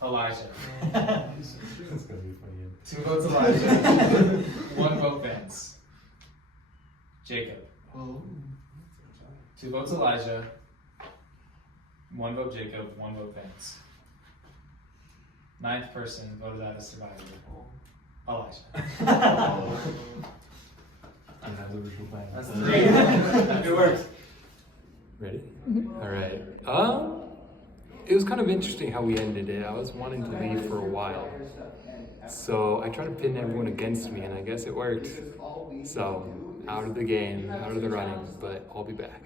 Elijah. That's gonna be funny. 2 votes Elijah. 1 vote Vance. Jacob. 2 votes Elijah. 1 vote Jacob, 1 vote Vance. 9th person voted out as survivor. Elijah. That's It works. Ready? All right. It was kind of interesting how we ended it. I was wanting to leave for a while. So I tried to pin everyone against me, and I guess it worked. So, out of the game, out of the running, but I'll be back.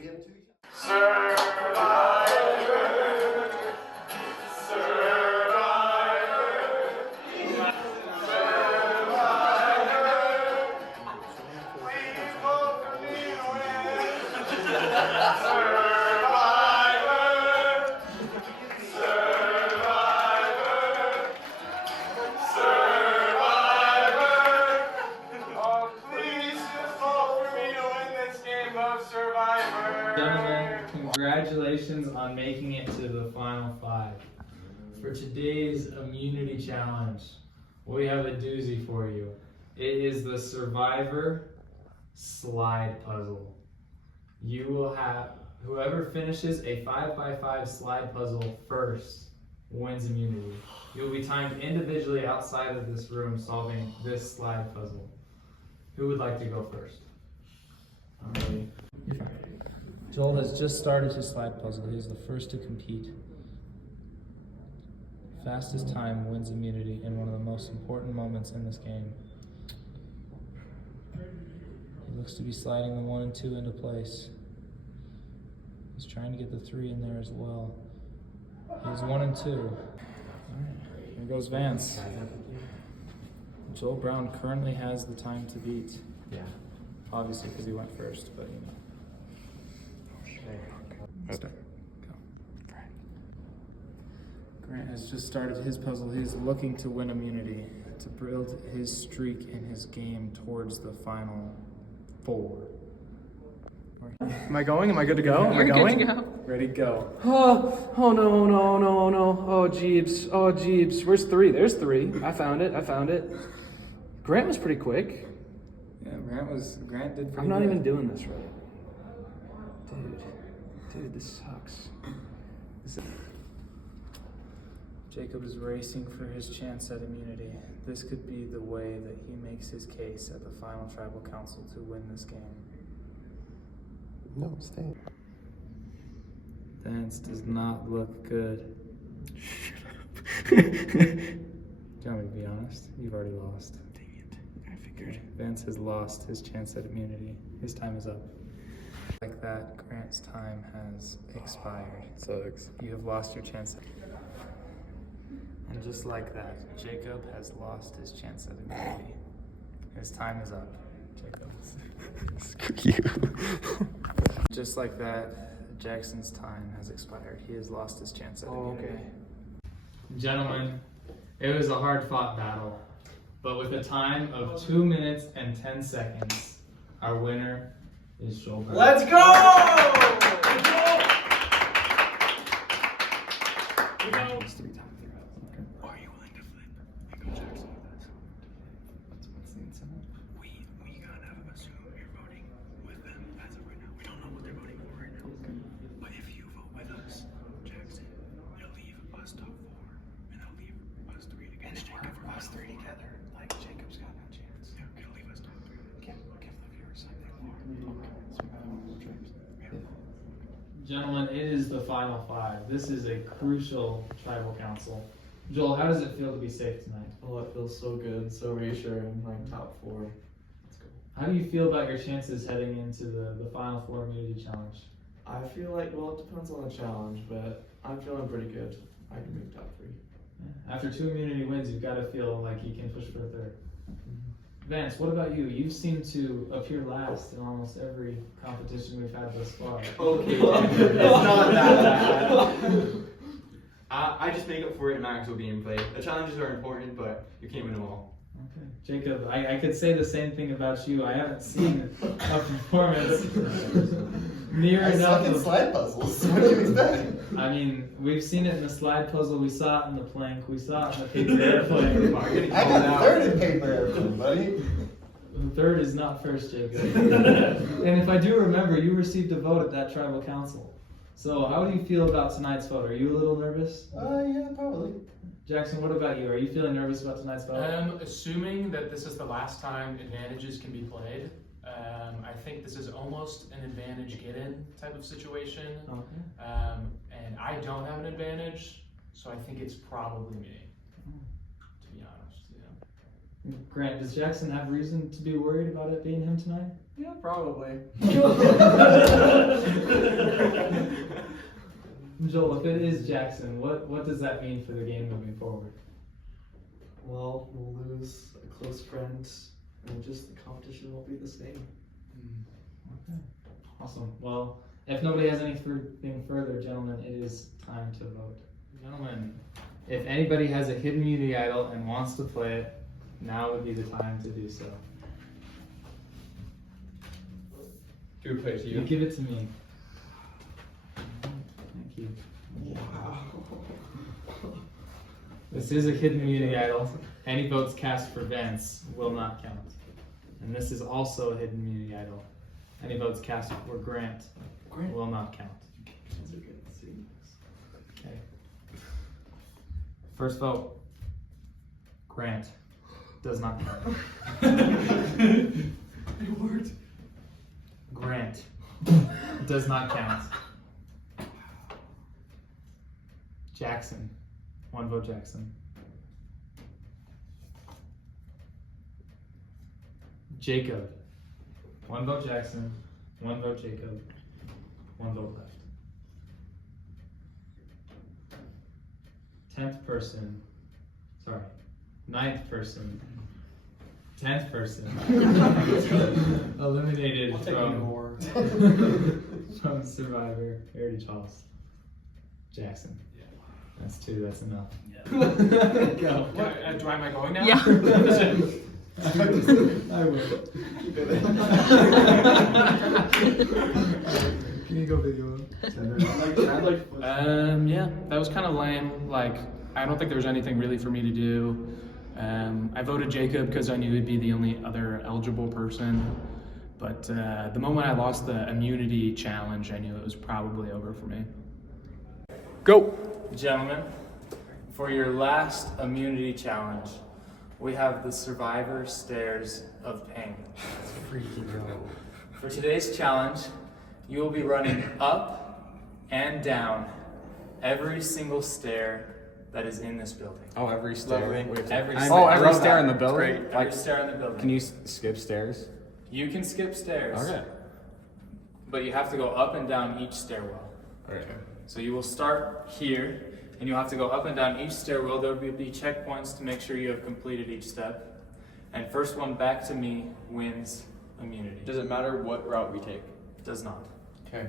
Gentlemen, congratulations on making it to the final 5. For today's immunity challenge, we have a doozy for you. It is the Survivor slide puzzle. You will have, whoever finishes a 5x5 slide puzzle first wins immunity. You'll be timed individually outside of this room solving this slide puzzle. Who would like to go first? I'm ready. Joel has just started his slide puzzle. He is the first to compete. Fastest time wins immunity in one of the most important moments in this game. He looks to be sliding the 1 and 2 into place. He's trying to get the 3 in there as well. He's 1 and 2. All right, here goes Vance. Joel Brown currently has the time to beat. Yeah. Obviously, because he went first, but you know. Grant has just started his puzzle. He is looking to win immunity, to build his streak in his game towards the final 4. Am I going? Am I good to go? Am I You're going? good to go. Ready, go. Oh no. Oh jeebs. Where's 3? There's 3. I found it. Grant was pretty quick. Yeah, Grant did pretty I'm not good. even doing this right. Dude, this sucks. Jacob is racing for his chance at immunity. This could be the way that he makes his case at the final tribal council to win this game. No, stay. Vance does not look good. Do you want me to be honest? You've already lost. Dang it. I figured. Vance has lost his chance at immunity. His time is up. Like that, Grant's time has expired. Sucks. You have lost your chance. And just like that, Jacob has lost his chance at immunity. His time is up, Jacob. Screw you. Just like that, Jackson's time has expired. He has lost his chance at immunity. Okay. Gentlemen, it was a hard-fought battle, but with a time of 2 minutes and 10 seconds, our winner is Joel Brown. Let's go! Are you willing to flip and go Jackson with us? What's the incentive? We gotta assume you're voting with them as of right now. We don't know what they're voting for right now. But if you vote with us, Jackson, you'll leave us top 4, and they'll leave us 3 together. And if we're us 3 together, like Jacob's got no chance. Yeah, he'll leave us top 3. Can't flip yours. I think. Okay, so we have more trips. Gentlemen, it is the final 5. This is a crucial tribal council. Joel, how does it feel to be safe tonight? Oh, it feels so good, so reassuring, like top 4. Let's go. How do you feel about your chances heading into the final 4 immunity challenge? I feel like, well, it depends on the challenge, but I'm feeling pretty good. I can make top 3. After 2 immunity wins, you've got to feel like you can push for a 3rd. Vance, what about you? You seem to appear last in almost every competition we've had thus far. Okay, it's not that bad. I just make up for it in actual gameplay. The challenges are important, but you can't win them all. Okay. Jacob, I could say the same thing about you. I haven't seen a performance Near I enough. suck at slide puzzles. What do you expect? I mean, we've seen it in the slide puzzle, we saw it in the plank, we saw it in the paper airplane. I got third in paper airplane, buddy. Third is not first, Jacob. And if I do remember, you received a vote at that tribal council. So how do you feel about tonight's vote? Are you a little nervous? Yeah, probably. Jackson, what about you? Are you feeling nervous about tonight's vote? Assuming that this is the last time advantages can be played, I think this is almost an advantage get-in type of situation. Okay. And I don't have an advantage, so I think it's probably me, to be honest. Yeah. Grant, does Jackson have reason to be worried about it being him tonight? Yeah, probably. Joel, if it is Jackson, what does that mean for the game moving forward? Well, we'll lose a close friend, and just the competition won't be the same. Okay. Awesome. Well, if nobody has anything further, gentlemen, it is time to vote. Gentlemen, if anybody has a hidden immunity idol and wants to play it, now would be the time to do so. Do we play it to You you? give it to me. Thank you. Wow. This is a hidden immunity idol. Any votes cast for Vance will not count. And this is also a hidden immunity idol. Any votes cast for Grant will not count. Okay. First vote. Grant does not count. It worked. Grant does not count. Jackson. One vote Jackson. Jacob. One vote Jackson. One vote Jacob. One vote left. 10th person. Sorry. 9th person. 10th person. Eliminated from Survivor. Heritage Halls. Jackson. That's 2, that's enough. Go. Am I going now? Yeah. I will. Can you go video? Yeah, that was kind of lame. Like, I don't think there was anything really for me to do. I voted Jacob because I knew he'd be the only other eligible person. But the moment I lost the immunity challenge, I knew it was probably over for me. Go! Gentlemen, for your last immunity challenge, we have the Survivor Stairs of Pain. For today's challenge, you will be running up and down every single stair that is in this building. Oh, every stair. Every Every stair in the building. Great. Every stair in the building. Can you skip stairs? You can skip stairs. Okay. But you have to go up and down each stairwell. Okay. So you will start here, and you'll have to go up and down each stairwell. There will be checkpoints to make sure you have completed each step. And first one back to me wins immunity. Does it matter what route we take? Does not. Okay.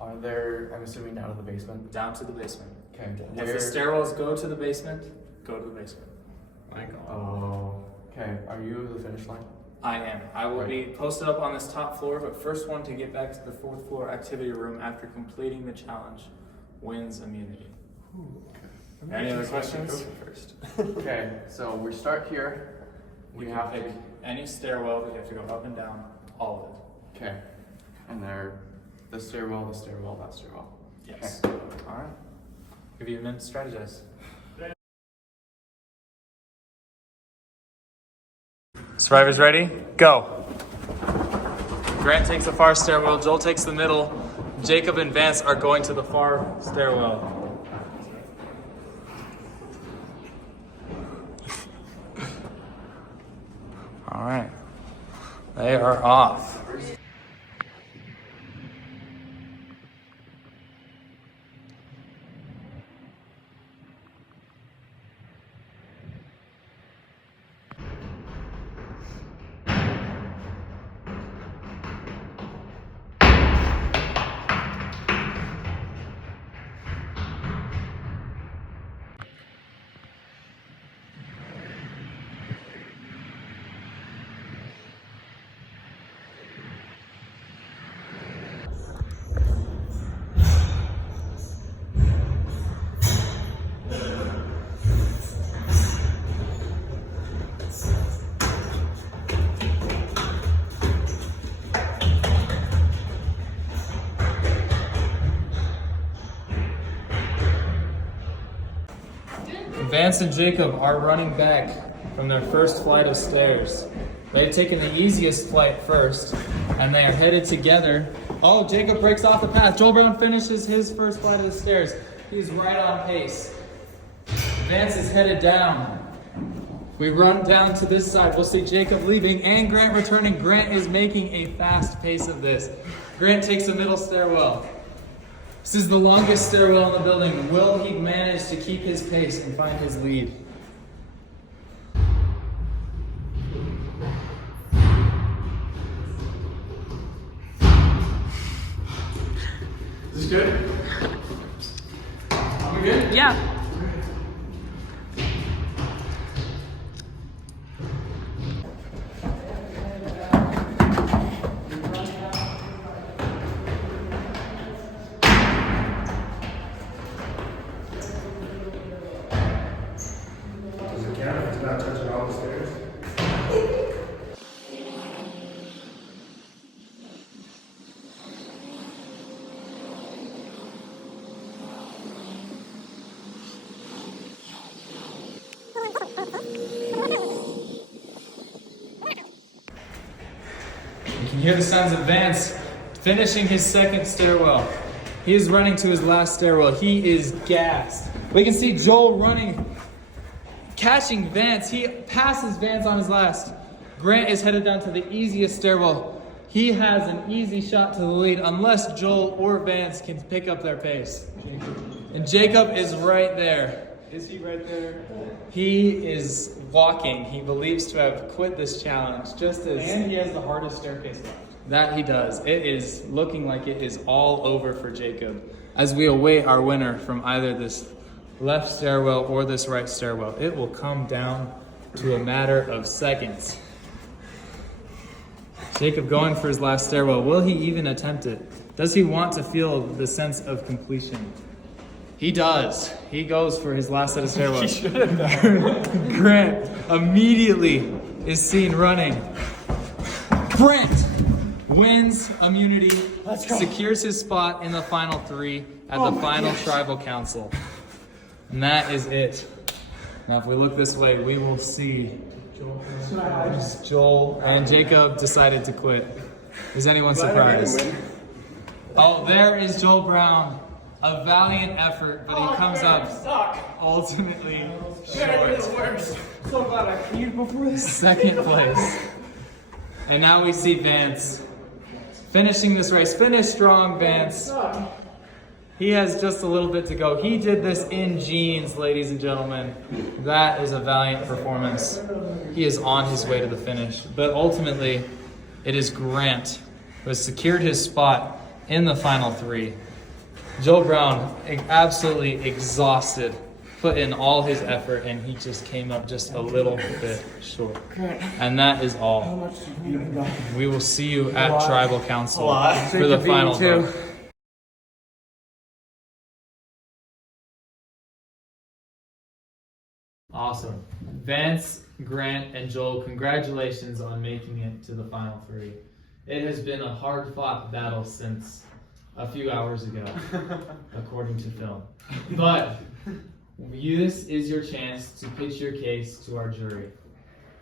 Are there, I'm assuming, down to the basement? Down to the basement. Okay. If the stairwells go to the basement, go to the basement. My God. Oh. Okay. Are you the finish line? I am. I will be posted up on this top floor, but first one to get back to the 4th floor activity room after completing the challenge wins immunity. Okay. Any other questions? First. Okay. So we start here. We have to pick any stairwell, but you have to go up and down all of it. Okay. And they're the stairwell, that stairwell. Yes. Okay. All right. Give you a minute to strategize. Survivors ready? Go. Grant takes the far stairwell, Joel takes the middle, Jacob and Vance are going to the far stairwell. All right. They are off. Vance and Jacob are running back from their first flight of stairs. They've taken the easiest flight first, and they are headed together. Oh, Jacob breaks off the path. Joel Brown finishes his first flight of the stairs. He's right on pace. Vance is headed down. We run down to this side. We'll see Jacob leaving and Grant returning. Grant is making a fast pace of this. Grant takes the middle stairwell. This is the longest stairwell in the building. Will he manage to keep his pace and find his lead? Is this good? Are we good? Yeah. Does it count if it's not touching all the stairs? You can hear the sounds of Vance finishing his second stairwell. He is running to his last stairwell. He is gassed. We can see Joel running, catching Vance. He passes Vance on his last. Grant is headed down to the easiest stairwell. He has an easy shot to the lead unless Joel or Vance can pick up their pace. And Jacob is right there. Is he right there? He is walking. He believes to have quit this challenge just as... And he has the hardest staircase left. That he does. It is looking like it is all over for Jacob as we await our winner from either this left stairwell or this right stairwell. It will come down to a matter of seconds. Jacob going for his last stairwell. Will he even attempt it? Does he want to feel the sense of completion? He does. He goes for his last set of stairwells. He should have done. Grant immediately is seen running. Grant wins immunity, secures his spot in the final three at the final tribal council. And that is it. Now if we look this way, we will see Joel and Jacob decided to quit. Is anyone surprised? Oh, there is Joel Brown. A valiant effort, but he comes up ultimately short. So glad I peed before this. Second place. And now we see Vance finishing this race. Finish strong, Vance. He has just a little bit to go. He did this in jeans, ladies and gentlemen. That is a valiant performance. He is on his way to the finish. But ultimately, it is Grant who has secured his spot in the final three. Joel Brown, absolutely exhausted, put in all his effort, and he just came up just a little bit short. And that is all. We will see you at Tribal Council for the final vote. Awesome. Vance, Grant, and Joel, congratulations on making it to the final three. It has been a hard-fought battle since a few hours ago, according to film. But this is your chance to pitch your case to our jury.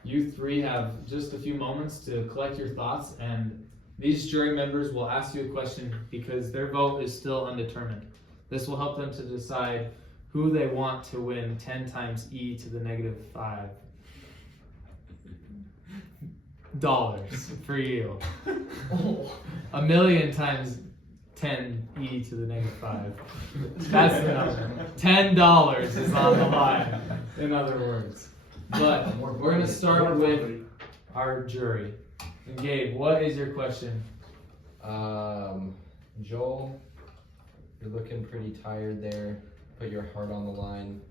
You three have just a few moments to collect your thoughts, and these jury members will ask you a question because their vote is still undetermined. This will help them to decide who they want to win 10 times e to the negative 5 dollars for you. A million times 10 e to the negative 5. That's the number. $10 is on the line, in other words. But we're going to start with our jury. And Gabe, what is your question? Joel, you're looking pretty tired there. Put your heart on the line,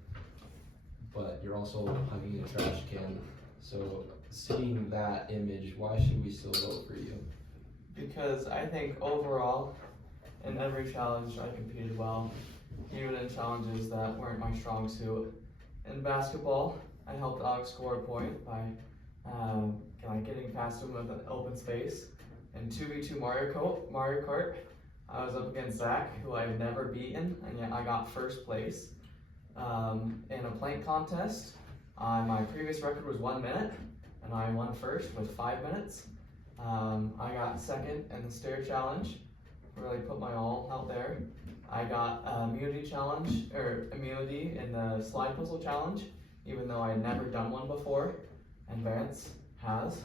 but you're also hugging a trash can. So seeing that image, why should we still vote for you? Because I think overall, in every challenge I competed well, even in challenges that weren't my strong suit. In basketball, I helped Alex score a point by getting past him with an open space. In 2v2 Mario Kart, I was up against Zach, who I've never beaten, and yet I got first place. in a plank contest. My previous record was 1 minute, and I won first with 5 minutes. I got second in the stair challenge, really put my all out there. I got immunity in the slide puzzle challenge, even though I had never done one before, and Vance has.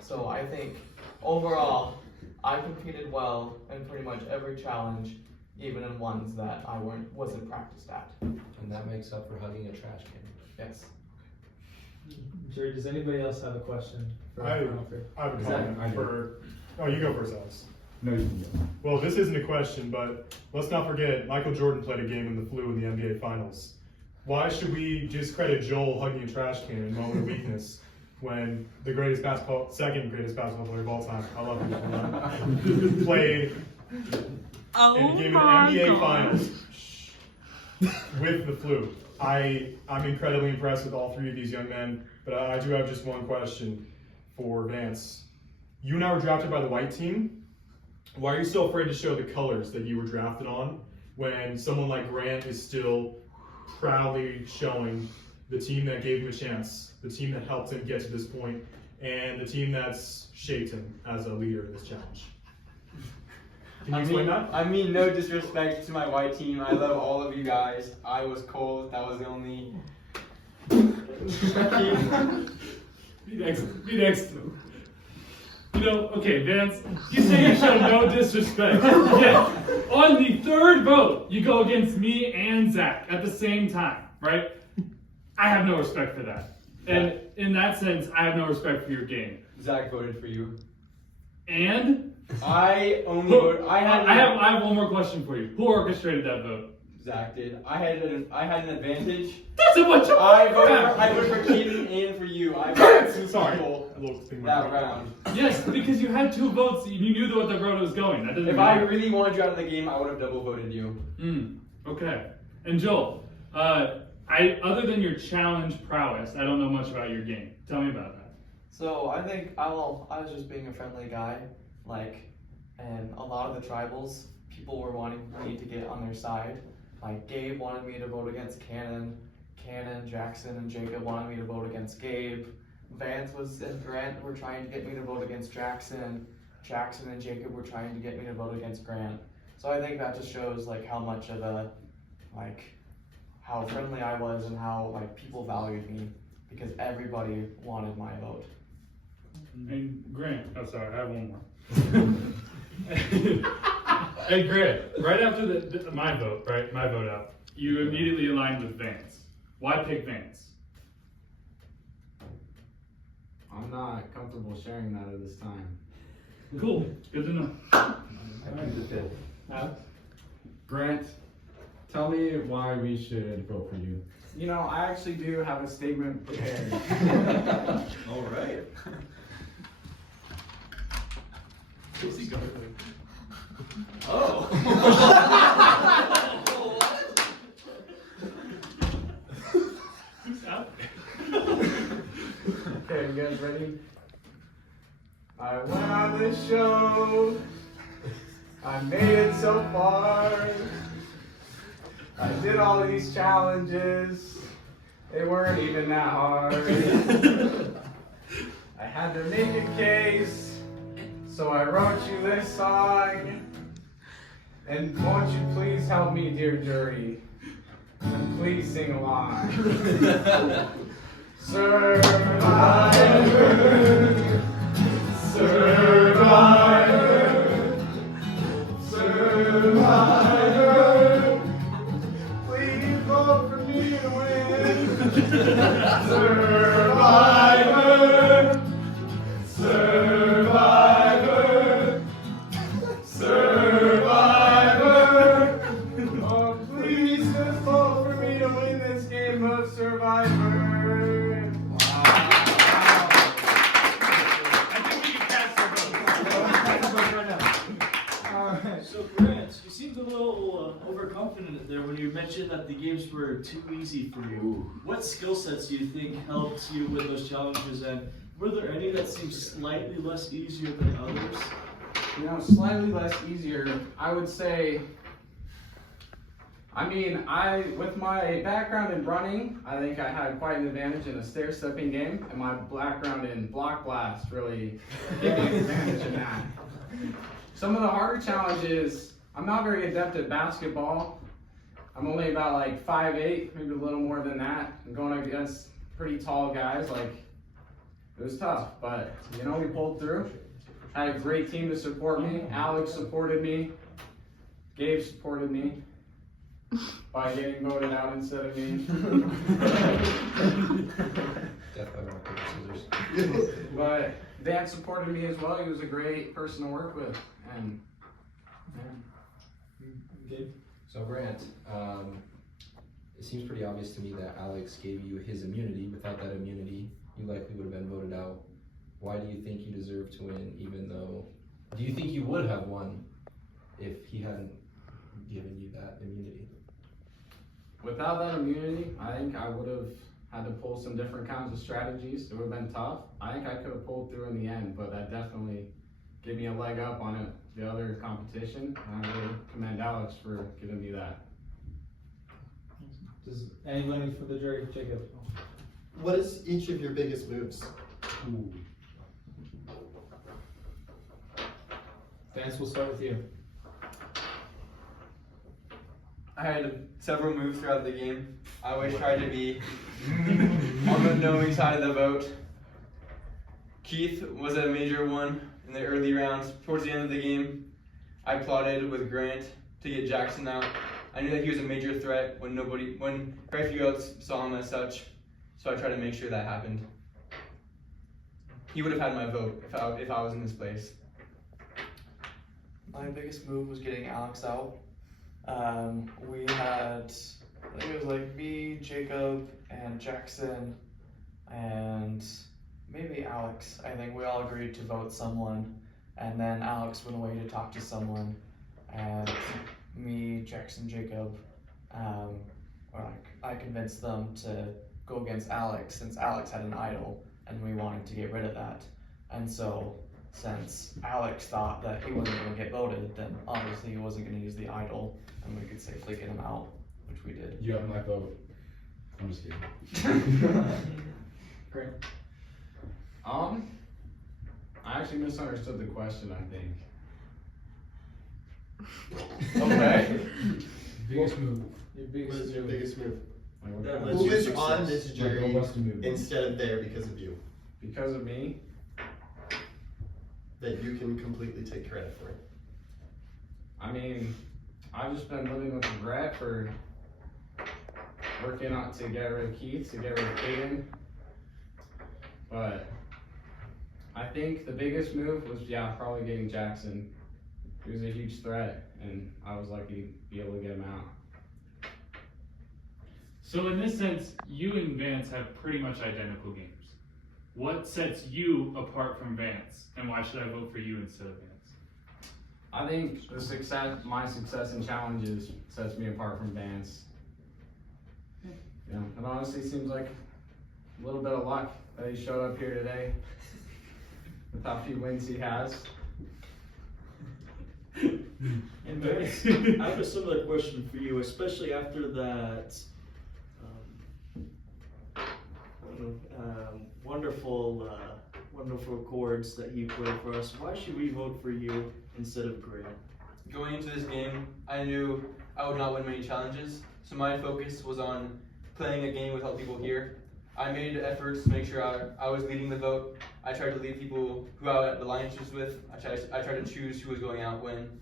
So I think overall, I competed well in pretty much every challenge, even in ones that I wasn't practiced at. And that makes up for hugging a trash can. Yes. Jerry, does anybody else have a question? I have a comment for. Oh, you go first, Alex. No, you can go. Well, this isn't a question, but let's not forget Michael Jordan played a game in the flu in the NBA Finals. Why should we discredit Joel hugging a trash can in a moment of weakness when the second greatest basketball player of all time, I love him, played in a game in the NBA Finals with the flu? I'm incredibly impressed with all three of these young men, but I do have just one question for Vance. You and I were drafted by the white team. Why are you so afraid to show the colors that you were drafted on when someone like Grant is still proudly showing the team that gave him a chance, the team that helped him get to this point, and the team that's shaped him as a leader in this challenge? Can you explain that? I mean, no disrespect to my white team. I love all of you guys. I was cold. That was the only. Be next to him. You know, okay, Vance, you say you show no disrespect. Yet, on the third vote, you go against me and Zach at the same time, right? I have no respect for that. And in that sense, I have no respect for your game. Zach voted for you. And? I only voted. I have one more question for you. Who orchestrated that vote? Zach did. I had an advantage. That's a bunch of I voted for Keaton and for you. I voted for people that round. Yes, because you had 2 votes. You knew what the vote was going. That doesn't If matter. I really wanted you out of the game, I would have double voted you. Okay. And Joel, other than your challenge prowess, I don't know much about your game. Tell me about that. So I think I was just being a friendly guy, and a lot of the tribals, people were wanting me to get on their side. Like Gabe wanted me to vote against Cannon, Jackson, and Jacob wanted me to vote against Gabe. Vance and Grant were trying to get me to vote against Jackson. Jackson and Jacob were trying to get me to vote against Grant. So I think that just shows how much of how friendly I was and how people valued me, because everybody wanted my vote. And Grant, oh sorry, I have one more. Hey Grant, right after my vote out, you immediately aligned with Vance. Why pick Vance? I'm not comfortable sharing that at this time. Cool, good to know. I plead the fifth. Alex? Grant, tell me why we should vote for you. You know, I actually do have a statement prepared. All right. Where's he going? Oh. Who's out? Okay, you guys ready? I went on this show. I made it so far. I did all of these challenges. They weren't even that hard. I had to make a case, so I wrote you this song. And won't you please help me, dear jury? And please sing along. Survivor, survivor, survivor. Please vote for me to win. Survivor, survivor, survivor. Oh, please just vote for me to win this game of Survivor. So Grant, you seemed a little overconfident there when you mentioned that the games were too easy for you. What skill sets do you think helped you with those challenges, and were there any that seemed slightly less easier than others? You know, slightly less easier. I would say I mean, with my background in running, I think I had quite an advantage in the stair-stepping game, and my background in block blast really gave me an advantage in that. Some of the harder challenges, I'm not very adept at basketball. I'm only about like 5'8", maybe a little more than that. I'm going against pretty tall guys, like, it was tough, but you know, we pulled through. I had a great team to support me. Alex supported me. Gabe supported me by getting voted out instead of me. But Dan supported me as well. He was a great person to work with. And So Grant, it seems pretty obvious to me that Alex gave you his immunity. Without that immunity, you likely would have been voted out. Why do you think you deserve to win, even though, do you think you would have won if he hadn't given you that immunity? without that immunity, I think I would have had to pull some different kinds of strategies. It would have been tough. I think I could have pulled through in the end, but that definitely gave me a leg up on the other competition. And I really commend Alex for giving me that. Does anybody for the jury, Jacob? What is each of your biggest moves? Ooh. Vance, we'll start with you. I had several moves throughout the game. I always tried to be on the knowing side of the vote. Keith was a major one in the early rounds. Towards the end of the game, I plotted with Grant to get Jackson out. I knew that he was a major threat when very few else saw him as such, so I tried to make sure that happened. He would have had my vote if I was in his place. My biggest move was getting Alex out. We had, I think it was like me, Jacob, and Jackson, and maybe Alex. I think we all agreed to vote someone, and then Alex went away to talk to someone, and me, Jackson, Jacob, I convinced them to go against Alex since Alex had an idol, and we wanted to get rid of that. And so, since Alex thought that he wasn't going to get voted, then obviously he wasn't going to use the idol, and we could safely get him out, which we did. You have my vote. I'm just kidding. Great. I actually misunderstood the question, I think. Okay. Biggest move. Your biggest What is your move. biggest move? That Who is on this jury move. instead of there because of you? Because of me? That you can completely take credit for it. I mean, I've just been living with regret for working on to get rid of Keith, to get rid of Caden. But I think the biggest move was, probably getting Jackson. He was a huge threat, and I was lucky to be able to get him out. So in this sense, you and Vance have pretty much identical games. What sets you apart from Vance, and why should I vote for you instead of Vance? I think my success in challenges sets me apart from Vance. You know, it honestly seems like a little bit of luck that he showed up here today with how few wins he has. And Vance, I have a similar question for you, especially after that wonderful chords that you played for us. Why should we vote for you instead of Grant? Going into this game, I knew I would not win many challenges, so my focus was on playing a game with all people here. I made efforts to make sure I was leading the vote. I tried to lead people who I had alliances with. I tried to choose who was going out when.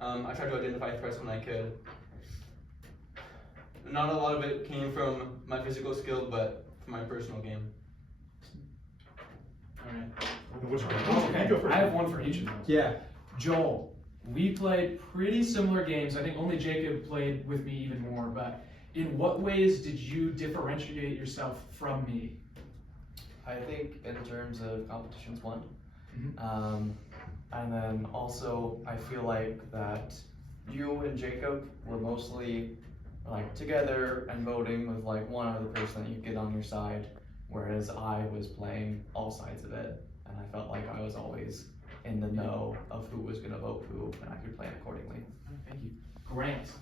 I tried to identify threats when I could. Not a lot of it came from my physical skill, but from my personal game. Okay, I have one for each of them. Yeah. Joel, we played pretty similar games. I think only Jacob played with me even more, but in what ways did you differentiate yourself from me? I think in terms of competitions won. And then also I feel like that you and Jacob were mostly like together and voting with like one other person that you get on your side, whereas I was playing all sides of it, and I felt like I was always in the know of who was going to vote who, and I could plan accordingly. Thank you. Grant,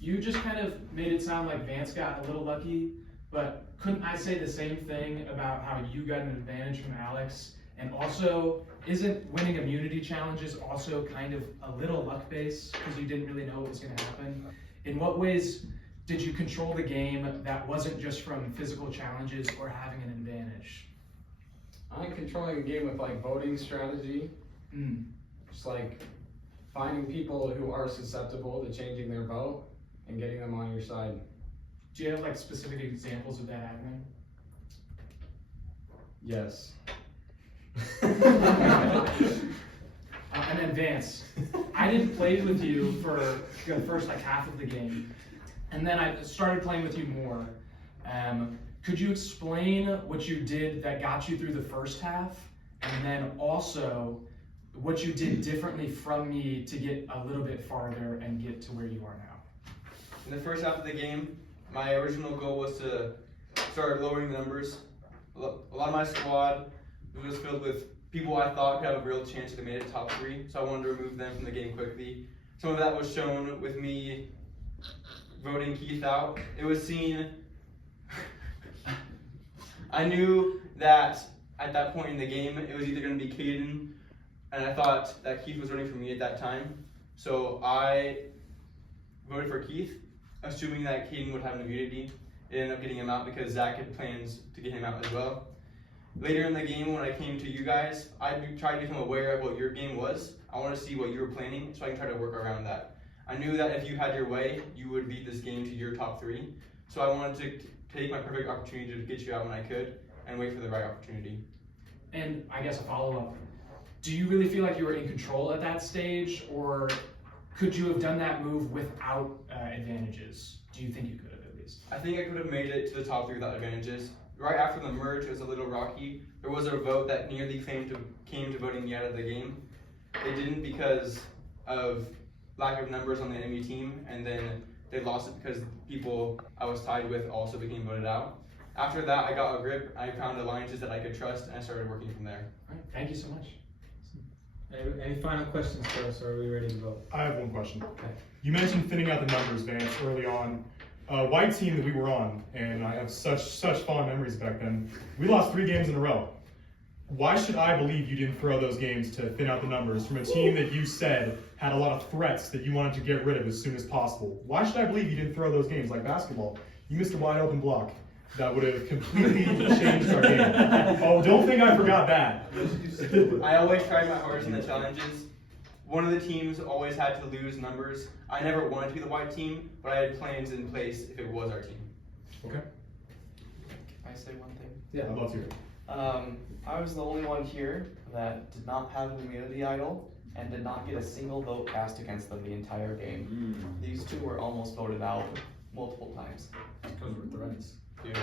you just kind of made it sound like Vance got a little lucky, but couldn't I say the same thing about how you got an advantage from Alex? And also, isn't winning immunity challenges also kind of a little luck-based because you didn't really know what was going to happen? In what ways did you control the game that wasn't just from physical challenges or having an advantage? I'm controlling the game with like voting strategy. Just like finding people who are susceptible to changing their vote and getting them on your side. Do you have like specific examples of that happening? Yes. And then Vance, I didn't play with you for the first like half of the game, and then I started playing with you more. Could you explain what you did that got you through the first half, and then also what you did differently from me to get a little bit farther and get to where you are now? In the first half of the game, my original goal was to start lowering the numbers. A lot of my squad was filled with people I thought could have a real chance to make it top 3, so I wanted to remove them from the game quickly. Some of that was shown with me voting Keith out. It was seen. I knew that at that point in the game, it was either going to be Caden, and I thought that Keith was voting for me at that time. So I voted for Keith, assuming that Caden would have an immunity. It ended up getting him out because Zach had plans to get him out as well. Later in the game, when I came to you guys, I tried to become aware of what your game was. I want to see what you were planning, so I can try to work around that. I knew that if you had your way, you would lead this game to your top 3. So I wanted to take my perfect opportunity to get you out when I could, and wait for the right opportunity. And I guess a follow-up, do you really feel like you were in control at that stage, or could you have done that move without advantages? Do you think you could have at least? I think I could have made it to the top 3 without advantages. Right after the merge, it was a little rocky. There was a vote that nearly came to voting me out of the game. It didn't because of lack of numbers on the enemy team, and then they lost it because the people I was tied with also became voted out. After that, I got a grip. I found alliances that I could trust, and I started working from there. All right, thank you so much. Any final questions for us, or are we ready to vote? I have one question. Okay. You mentioned thinning out the numbers, Vance, early on. White team that we were on, and I have such fond memories back then. We lost 3 games in a row. Why should I believe you didn't throw those games to thin out the numbers from a team that you said had a lot of threats that you wanted to get rid of as soon as possible? Why should I believe you didn't throw those games like basketball? You missed a wide open block that would have completely changed our game. Oh, don't think I forgot that. I always tried my hardest in the challenges. One of the teams always had to lose numbers. I never wanted to be the white team, but I had plans in place if it was our team. Okay. Can I say one thing? Yeah, I'd love to. I was the only one here that did not have an immunity idol and did not get a single vote cast against them the entire game. These 2 were almost voted out multiple times. Because we're threats. Yeah.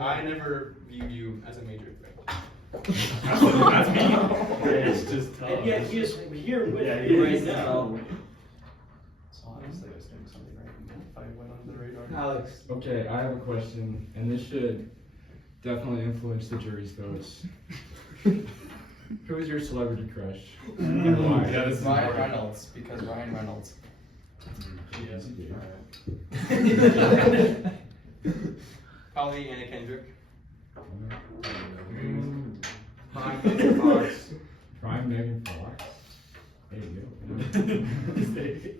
I never viewed you as a major threat. That's me. It's just tough. And yet he is here with me right now. So honestly, I was doing something right if I went under the radar. Alex. Okay, I have a question, and this should definitely influence the jury's votes. Who is your celebrity crush? And why? Yeah, this is Ryan Reynolds, because Ryan Reynolds. Yes, he did. Probably Anna Kendrick. Prime Megan Fox. Prime Megan Fox. There you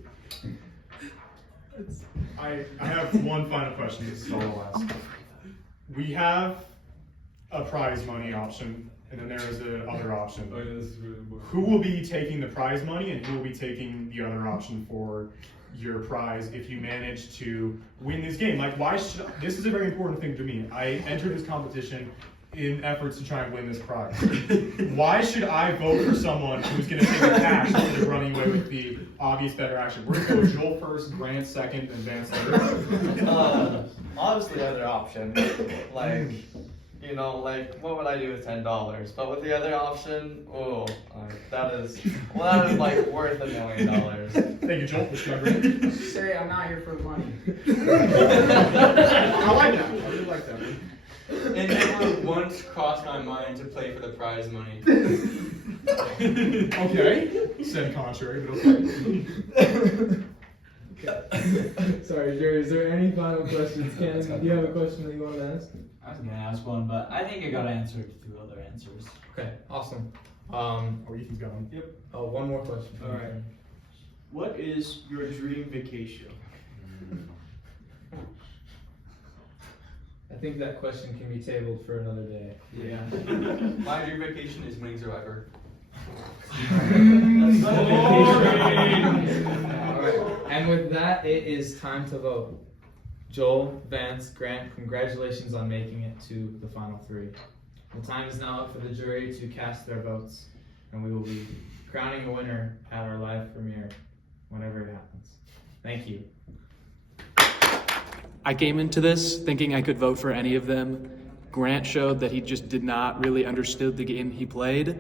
go. I have one final question. This is all I'll ask. We have a prize money option, and then there is a other option. Oh, yeah, this is really important. Who will be taking the prize money, and who will be taking the other option for your prize if you manage to win this game? Like, why should this is a very important thing to me. I entered this competition in efforts to try and win this prize. Why should I vote for someone who's going to take the cash instead of running away with the obvious better action? We're going to go Joel first, Grant second, and Vance third. Honestly, the other option, like, you know, like, what would I do with $10? But with the other option, that is like worth $1 million. Thank you, Joel. Say I'm not here for the money. I like that. I really like that. It never once crossed my mind to play for the prize money. Okay, said contrary, but okay. Sorry, Jerry, is there any final questions? Ken, do you have a question that you want to ask? I was gonna ask one, but I think I got answered through other answers. Okay, awesome. Ethan's going. Yep. Oh, one more question. All right. What is your dream vacation? I think that question can be tabled for another day. Yeah. My dream vacation is winning Survivor. That's Alright, and with that, it is time to vote. Joel, Vance, Grant, congratulations on making it to the final three. The time is now up for the jury to cast their votes, and we will be crowning a winner at our live premiere whenever it happens. Thank you. I came into this thinking I could vote for any of them. Grant showed that he just did not really understood the game he played.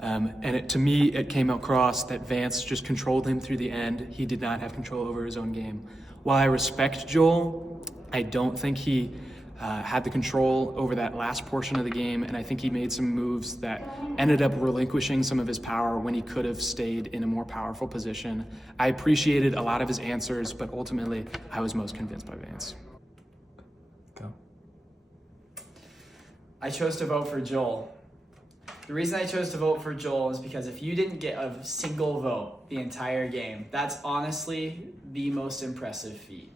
To me, it came across that Vance just controlled him through the end. He did not have control over his own game. While I respect Joel, I don't think he had the control over that last portion of the game, and I think he made some moves that ended up relinquishing some of his power when he could have stayed in a more powerful position. I appreciated a lot of his answers, but ultimately, I was most convinced by Vance. Go. I chose to vote for Joel. The reason I chose to vote for Joel is because if you didn't get a single vote the entire game, that's honestly the most impressive feat.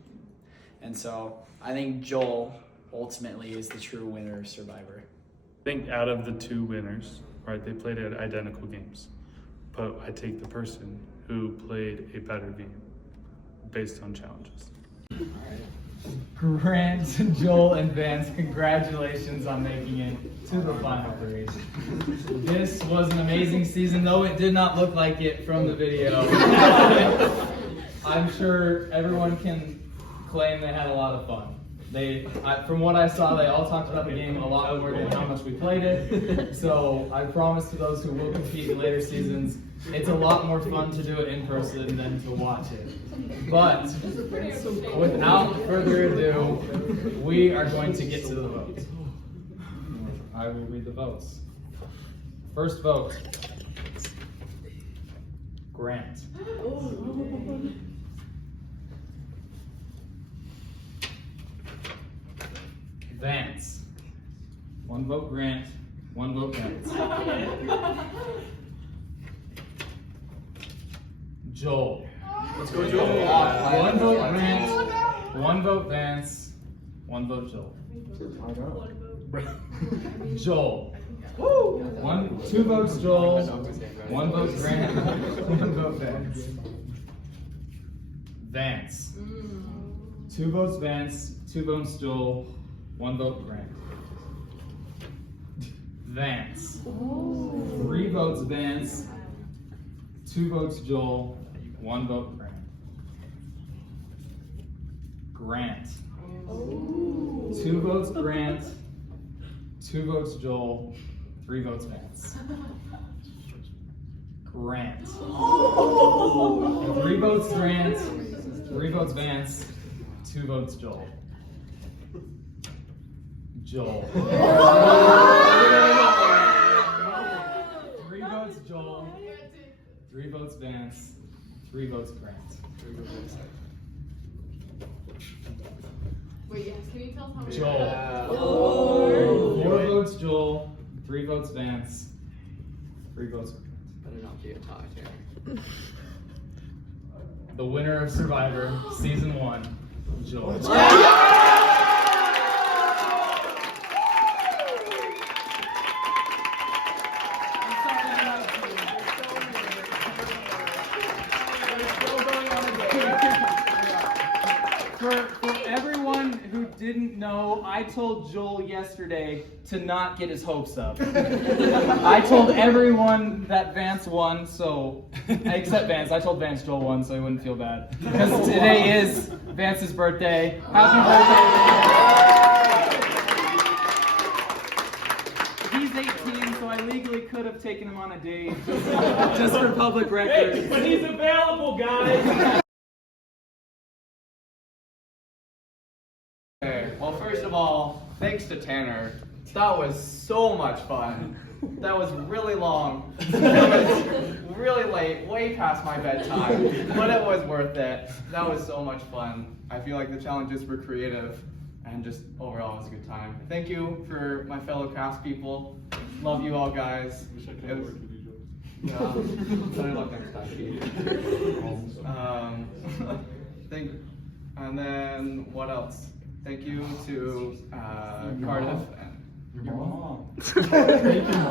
And so I think Joel ultimately is the true winner of Survivor. I think out of the two winners, right, they played at identical games. But I take the person who played a better game based on challenges. Grant, Joel, and Vance, congratulations on making it to the final three. This was an amazing season, though it did not look like it from the video. I'm sure everyone can claim they had a lot of fun. From what I saw, they all talked about the game a lot more than how much we played it. So I promise to those who will compete in later seasons, it's a lot more fun to do it in person than to watch it. But without further ado, we are going to get to the votes. I will read the votes. First vote, Grant. Vance. One vote Grant, one vote Vance. Joel. Let's go, Joel. One vote Grant, one vote Vance, one vote Joel. Joel. Two votes Joel, one vote Grant, one vote Vance. Vance. Two votes Vance, two votes Joel, one vote Grant. Vance. Three votes Vance, two votes Joel, one vote Grant. Grant. Two votes Grant, two votes Joel, three votes Vance. Grant. Three votes Grant, three votes Vance, two votes Joel. Joel. Three votes Joel, three votes Vance, three votes Grant. Wait, yes, can you tell us how many? Joel. Four votes Joel, three votes Vance, three votes Grant. Better not be a tie. The winner of Survivor, Season 1, Joel. For everyone who didn't know, I told Joel yesterday to not get his hopes up. I told everyone that Vance won, so, except Vance. I told Vance Joel won, so he wouldn't feel bad. Because today is Vance's birthday. Happy birthday! He's 18, so I legally could have taken him on a date, just for public record. Hey, but he's available, guys! Okay, well, first of all, thanks to Tanner. That was so much fun. That was really long. That was really late, way past my bedtime, but it was worth it. That was so much fun. I feel like the challenges were creative and just overall it was a good time. Thank you for my fellow cast people. Love you all guys. Wish I could work with you, Joe. Yeah, better luck next time, Pete. And then what else? Thank you to Cardiff and Your mom.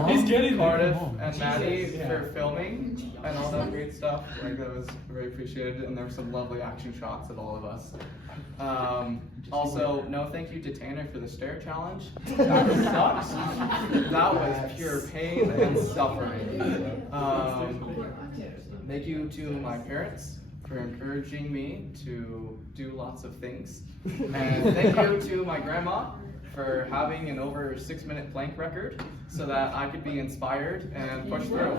He's getting Cardiff and Jesus, Maddie yeah. for filming and all that great stuff. Like that was very appreciated, and there were some lovely action shots of all of us. Also, no thank you to Tanner for the stair challenge. That sucks. That was pure pain and suffering. Thank you to my parents for encouraging me to do lots of things. And thank you to my grandma for having an over 6-minute plank record so that I could be inspired and push through.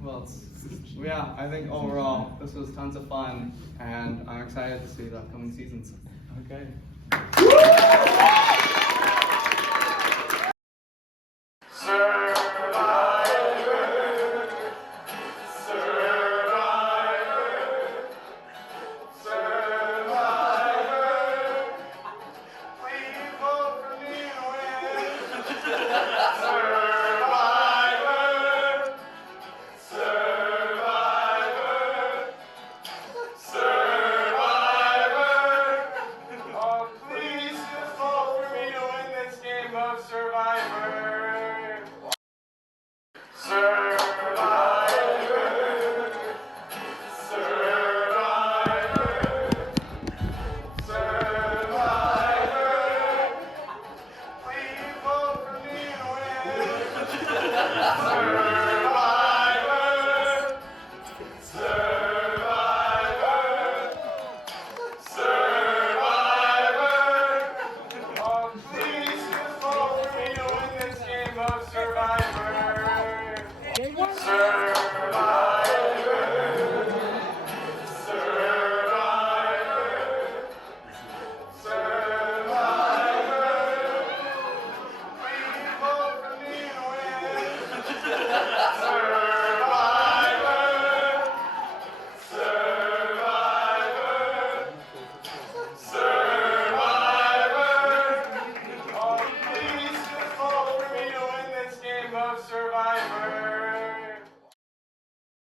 Well, yeah, I think overall this was tons of fun, and I'm excited to see the upcoming seasons. Okay.